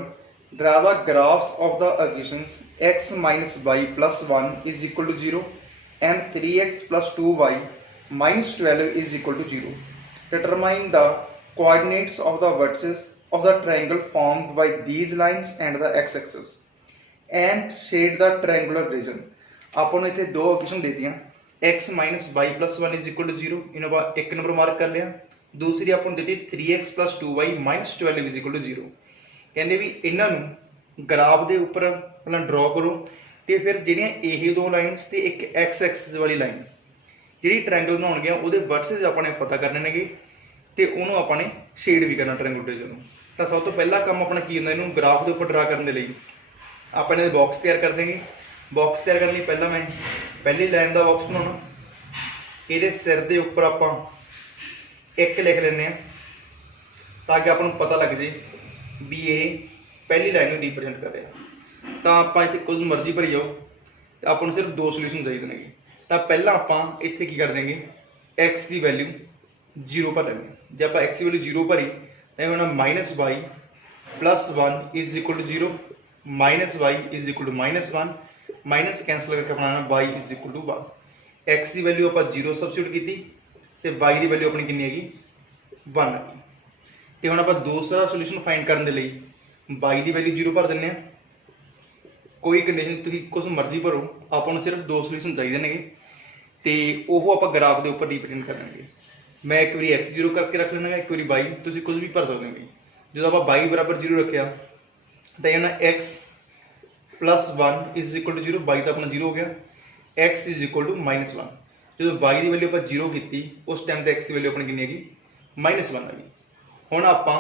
Draw the graphs of the equations x - y + 1 = 0 and 3x + 2y - 12 = 0. Determine the coordinates of the vertices of the triangle formed by these lines and the x-axis and shade the triangular region. आपको इतने दो equation दे दियाँ, x - y + 1 = 0, इन्हों आप एक number mark कर लिया। दूसरी आपको दी 3x + 2y - 12 = 0। कहते भी इन्हों ग्राफ के उपर पहला ड्रॉ करो, तो फिर ਜਿਹੜੀਆਂ ਇਹ दो लाइनस तो एक एक्स एक्सिस वाली लाइन जी ट्रायंगल बनाउणगे ਉਹਦੇ वर्टिसेस अपने पता करने ने, तो उन्होंने अपने शेड भी करना ट्रायंगल रीजन। तो सब तो पहला काम अपना की होंगे, इन्हों ग्राफ के उपर ड्रा करने लिए आप इन्हें बॉक्स तैयार कर देंगे। बॉक्स तैयार करने पहला मैं पहली लाइन का बॉक्स बनाना, ये सिर के उपर आप एक लिख लें ताकि आपको पता लग जाए भी ये पहली लाइन में रिप्रजेंट कर रहा। तो आप इतने कुछ मर्जी भरी जाओ, तो आपको सिर्फ दो सोल्यूशन चाहिए ने। तो पहला आप इतने की कर देंगे एक्स की वैल्यू 0 भर लेंगे। जब आप एक्स की वैल्यू 0 भरी तो होना -y + 1 = 0 - y = -1 माइनस कैंसल करके बनाना y = 1। एक्स की वैल्यू आप 0 सबस्टिट्यूट की तो y की वैल्यू अपनी कितनी हैगी 1 आ गई। तो हम आप दूसरा सोल्यूशन फाइंड करने के लिए y की वैल्यू 0 भर दें। कोई कंडीशन तुम कुछ मर्जी भरो, आपको सिर्फ दो सोल्यूशन चाहिए ने, तो वह आप ग्राफ के उपर रिप्रजेंट करेंगे। मैं एक बारी x 0 करके रख लेना, एक बारी y, तुसीं कुछ भी भर सकते हो। जो आप y बराबर 0 रखिया तो ये x plus 1 is equal to 0, y तो अपना 0 हो गया, x इज इक्वल टू -1। जो y की वैल्यू आप 0 की उस टाइम तो x की वैल्यू अपनी कितनी हैगी -1 आ गई। हुण आपां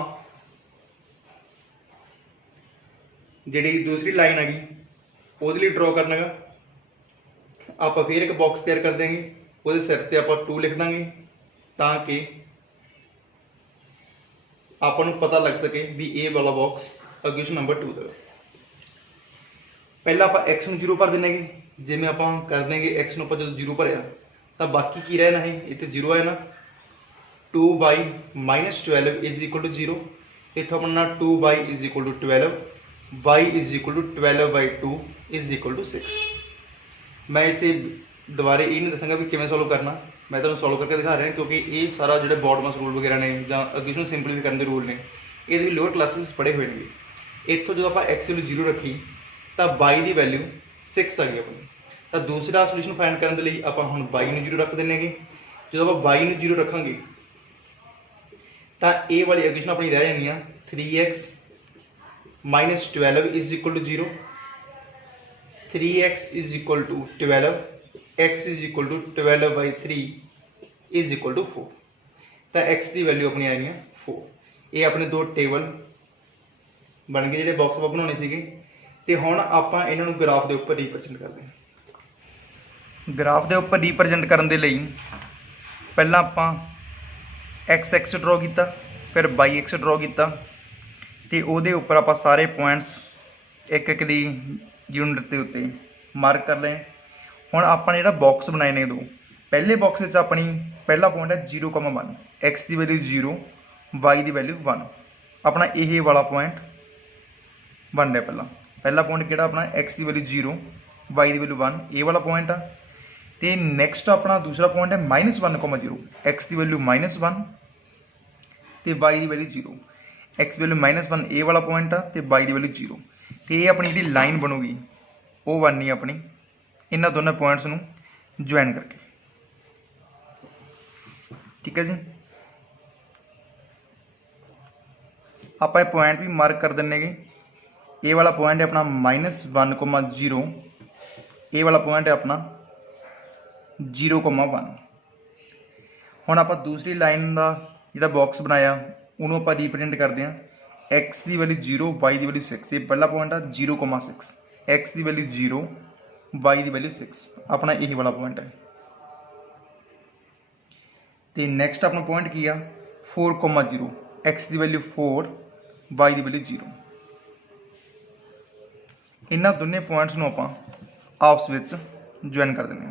जिहड़ी दूसरी लाइन हैगी ਉਹਦੇ ਲਈ ड्रॉ करना गा, आप फिर एक बॉक्स तैयार कर देंगे, वो सिर पर आप 2 लिख देंगे ताकि आपको पता लग सके भी ये वाला बॉक्स इक्वेशन नंबर 2 का। पहला आप x ਨੂੰ 0 भर देंगे, जिमें आप कर देंगे x ਨੂੰ जो 0 भरिया तो बाकी की रहना है, इतने 0 है ना, 2y -12 इज इक्वल टू 0, इतों अपना 2y is equal to 12, y is equal to 12/2 is equal to 6। मैं इतने दोबारे ये नहीं दसांगा भी किमें सॉल्व करना, मैं तुहानूं सॉल्व करके दिखा रहा, क्योंकि ये सारा जो बॉडमस रूल वगैरह ने ਜਾਂ इक्वेशन सिंपलीफाई करने के रूल ने ये तुसीं लोअर क्लासिस पढ़े हुए हैं। इतों जो आप x वैल्यू 0 रखी तो y की वैल्यू 6 आ गई अपनी, तो दूसरा सोल्यूशन फाइंड करने के लिए आप हुण y नूं 0 रख देंगे। जो आप y नूं 0 रखांगे तो ये वाली इक्वेशन अपनी रह जानी है 3x -12 is equal to 0, 3x is equal to 12, x is equal to 12/3 is equal to 4। तो x की वैल्यू अपनी आई है 4। ये अपने दो टेबल बन गए, जो बॉक्स आप बनाने थे। तो हुण आपां इन्हां नूं ग्राफ के उपर रिप्रजेंट करते हैं। ग्राफ के उपर रिप्रजेंट करने के लिए पहला आपां एक्स एक्स ड्रॉ किया, फिर वाई एक्स ड्रॉ किया, तो वो उपर आप सारे पॉइंट्स एक एक दी यूनिट के उत्ते मार्क कर लें। हुण आपां जिहड़ा बॉक्स बनाए ने दो, पहले बॉक्स में अपनी पहला पॉइंट है 0,1, एक्स की वैल्यू 0, वाई की वैल्यू 1, अपना यह वाला पॉइंट बन रहा। पहला पॉइंट किहड़ा अपना एक्स की वैल्यू 0, वाई की वैल्यू 1, ये वाला पॉइंट आ। तो नैक्सट अपना दूसरा पॉइंट है -1,0, एक्स की वैल्यू -1 तो वाई की वैल्यू 0, एक्स की वैल्यू -1 ए वाला पॉइंट आ, तो वाई की वैल्यू 0। तो ये अपनी जी लाइन बनूगी वो बननी अपनी इन्होंने दोनों पॉइंट्स नूं ज्वाइन करके, ठीक है जी। आप पॉइंट भी मार्क कर देंगे। ये वाला पॉइंट है अपना -1,0, ये वाला पॉइंट है अपना 0,1। हुण आप दूसरी लाइन का जिहड़ा बॉक्स बनाया उन्होंने आप रिप्रेजेंट करते हैं, एक्स की वैल्यू 0, वाई की वैल्यू 6, ये पहला पॉइंट है 0,6, एक्स की वैल्यू 0, वाई की वैल्यू 6, अपना यही वाला पॉइंट है। तो नैक्सट अपना पॉइंट की 4,0, एक्स की वैल्यू 4, वाई की वैल्यू 0। इन्होंने दोनों पॉइंट्स को आप आपस में ज्वाइन कर देंगे।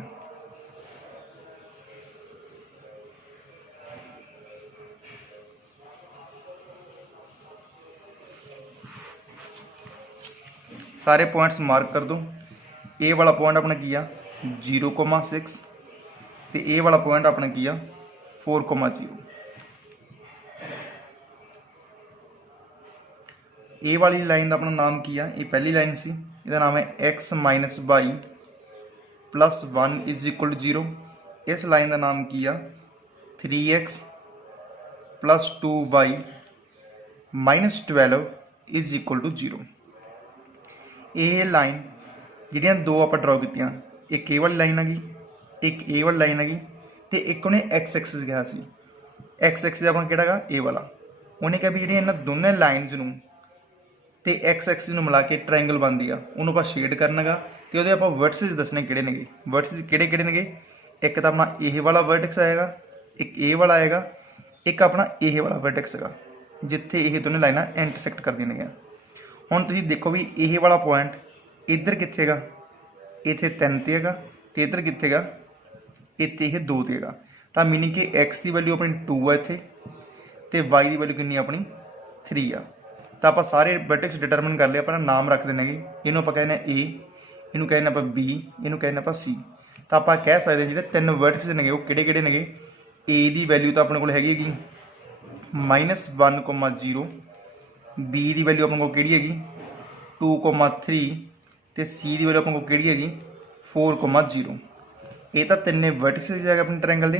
सारे पॉइंट्स मार्क कर दो। ए वाला पॉइंट अपना किया 0,6, तो ए वाला पॉइंट अपना किया 4,0। ए वाली लाइन का अपना नाम किया, ये पहली लाइन सी, इसका नाम है x - y + 1 is equal to 0। इस लाइन का नाम किया 3x + 2y - 12 is equal to 0। ये लाइन जिहड़ियां दो आप ड्रॉ कीतियां, एक ए वाली लाइन हैगी, एक ए वाली लाइन हैगी, तो एक उन्हें एक्स एक्सिस कहा सी, एक्स एक्सिस अपना किहड़ा गा ए वाला। उन्हें कहा भी जिहड़ियां इन्हां दोनों लाइनस नूं ते एक्स एक्सिस नूं मिला के ट्रायंगल बनदी आ, उन्होंने आप शेड करना गा, तो वो आप वर्टिसेस दसने किहड़े नेगे, वर्टिसेस किहड़े नेगे, एक तो अपना ए वाला वर्टिक्स आएगा, एक ए वाला आएगा, एक अपना ए वाला वर्टिक्स है जिथे ये दोनों लाइनां इंटरसैक्ट करदियां नेगियां। हुण तुसीं देखो भी ये वाला पॉइंट इधर कित्थे गा, इत्थे 3 ते हैगा, ते इधर कित्थे गा, इत्थे ये 2 ते हैगा। तो मीनिंग कि एक्स की वैल्यू अपनी 2 है इत्थे, ते वाई की वैल्यू कितनी अपनी 3 आ। तो आप सारे वर्टेक्स डिटरमिन कर लिया, अपना नाम रख देंगे, इनू आप कहने ए, इनू कहने आप बी, इनू कहने आप सी। तो आप कह सकते हैं जो 3 वर्टेक्स ने वो किहड़े ने, ए की वैल्यू तो अपने को हैगी -1,0, बी की वैल्यू अपने को किहड़ी हैगी 2,3, तो सी की वैल्यू अपने को किहड़ी हैगी 4,0। ये तो 3 वर्टिसेस है अपने ट्रायंगल के।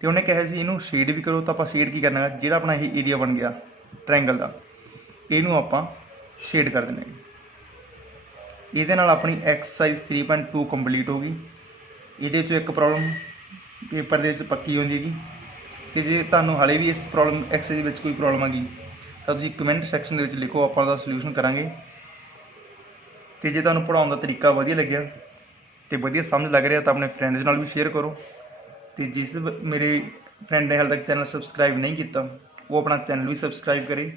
ਤੇ ਉਹਨੇ ਕਿਹਾ ਸੀ ਇਹਨੂੰ ਸ਼ੇਡ ਵੀ ਕਰੋ, ਤਾਂ ਆਪਾਂ ਸ਼ੇਡ ਕੀ ਕਰਨਾ, ਜਿਹੜਾ ਆਪਣਾ ਇਹ ਏਰੀਆ ਬਣ ਗਿਆ ਟ੍ਰਾਇੰਗਲ ਦਾ, ਇਹਨੂੰ ਆਪਾਂ ਸ਼ੇਡ ਕਰ ਦਿੰਦੇ ਹਾਂ। ਇਹਦੇ ਨਾਲ ਆਪਣੀ ਐਕਸਰਸਾਈਜ਼ 3.2 ਕੰਪਲੀਟ ਹੋ ਗਈ। ਇਹਦੇ 'ਚੋਂ ਇੱਕ ਪ੍ਰੋਬਲਮ ਪੇਪਰ ਦੇ ਵਿੱਚ ਪੱਕੀ ਹੁੰਦੀ ਹੈਗੀ, ਤੇ ਜੇ ਤੁਹਾਨੂੰ ਹਾਲੇ ਵੀ ਇਸ ਪ੍ਰੋਬਲਮ ਐਕਸਰਸਾਈਜ਼ ਵਿੱਚ ਕੋਈ ਪ੍ਰੋਬਲਮ ਆ ਗਈ ਤਾਂ ਤੁਸੀਂ ਕਮੈਂਟ ਸੈਕਸ਼ਨ ਦੇ ਵਿੱਚ ਲਿਖੋ, ਆਪਾਂ ਉਹਦਾ ਸੋਲਿਊਸ਼ਨ ਕਰਾਂਗੇ। ਤੇ ਜੇ ਤੁਹਾਨੂੰ ਪੜ੍ਹਾਉਣ ਦਾ ਤਰੀਕਾ ਵਧੀਆ ਲੱਗਿਆ ਤੇ ਵਧੀਆ ਸਮਝ ਲੱਗ ਰਿਹਾ ਤਾਂ ਆਪਣੇ ਫਰੈਂਡਸ ਨਾਲ ਵੀ ਸ਼ੇਅਰ ਕਰੋ। ਤੇ ਜਿਸ ਮੇਰੇ ਫਰੈਂਡ ਨੇ ਹਾਲੇ ਤੱਕ ਚੈਨਲ ਸਬਸਕ੍ਰਾਈਬ ਨਹੀਂ ਕੀਤਾ, ਉਹ ਆਪਣਾ ਚੈਨਲ ਵੀ ਸਬਸਕ੍ਰਾਈਬ ਕਰੇ।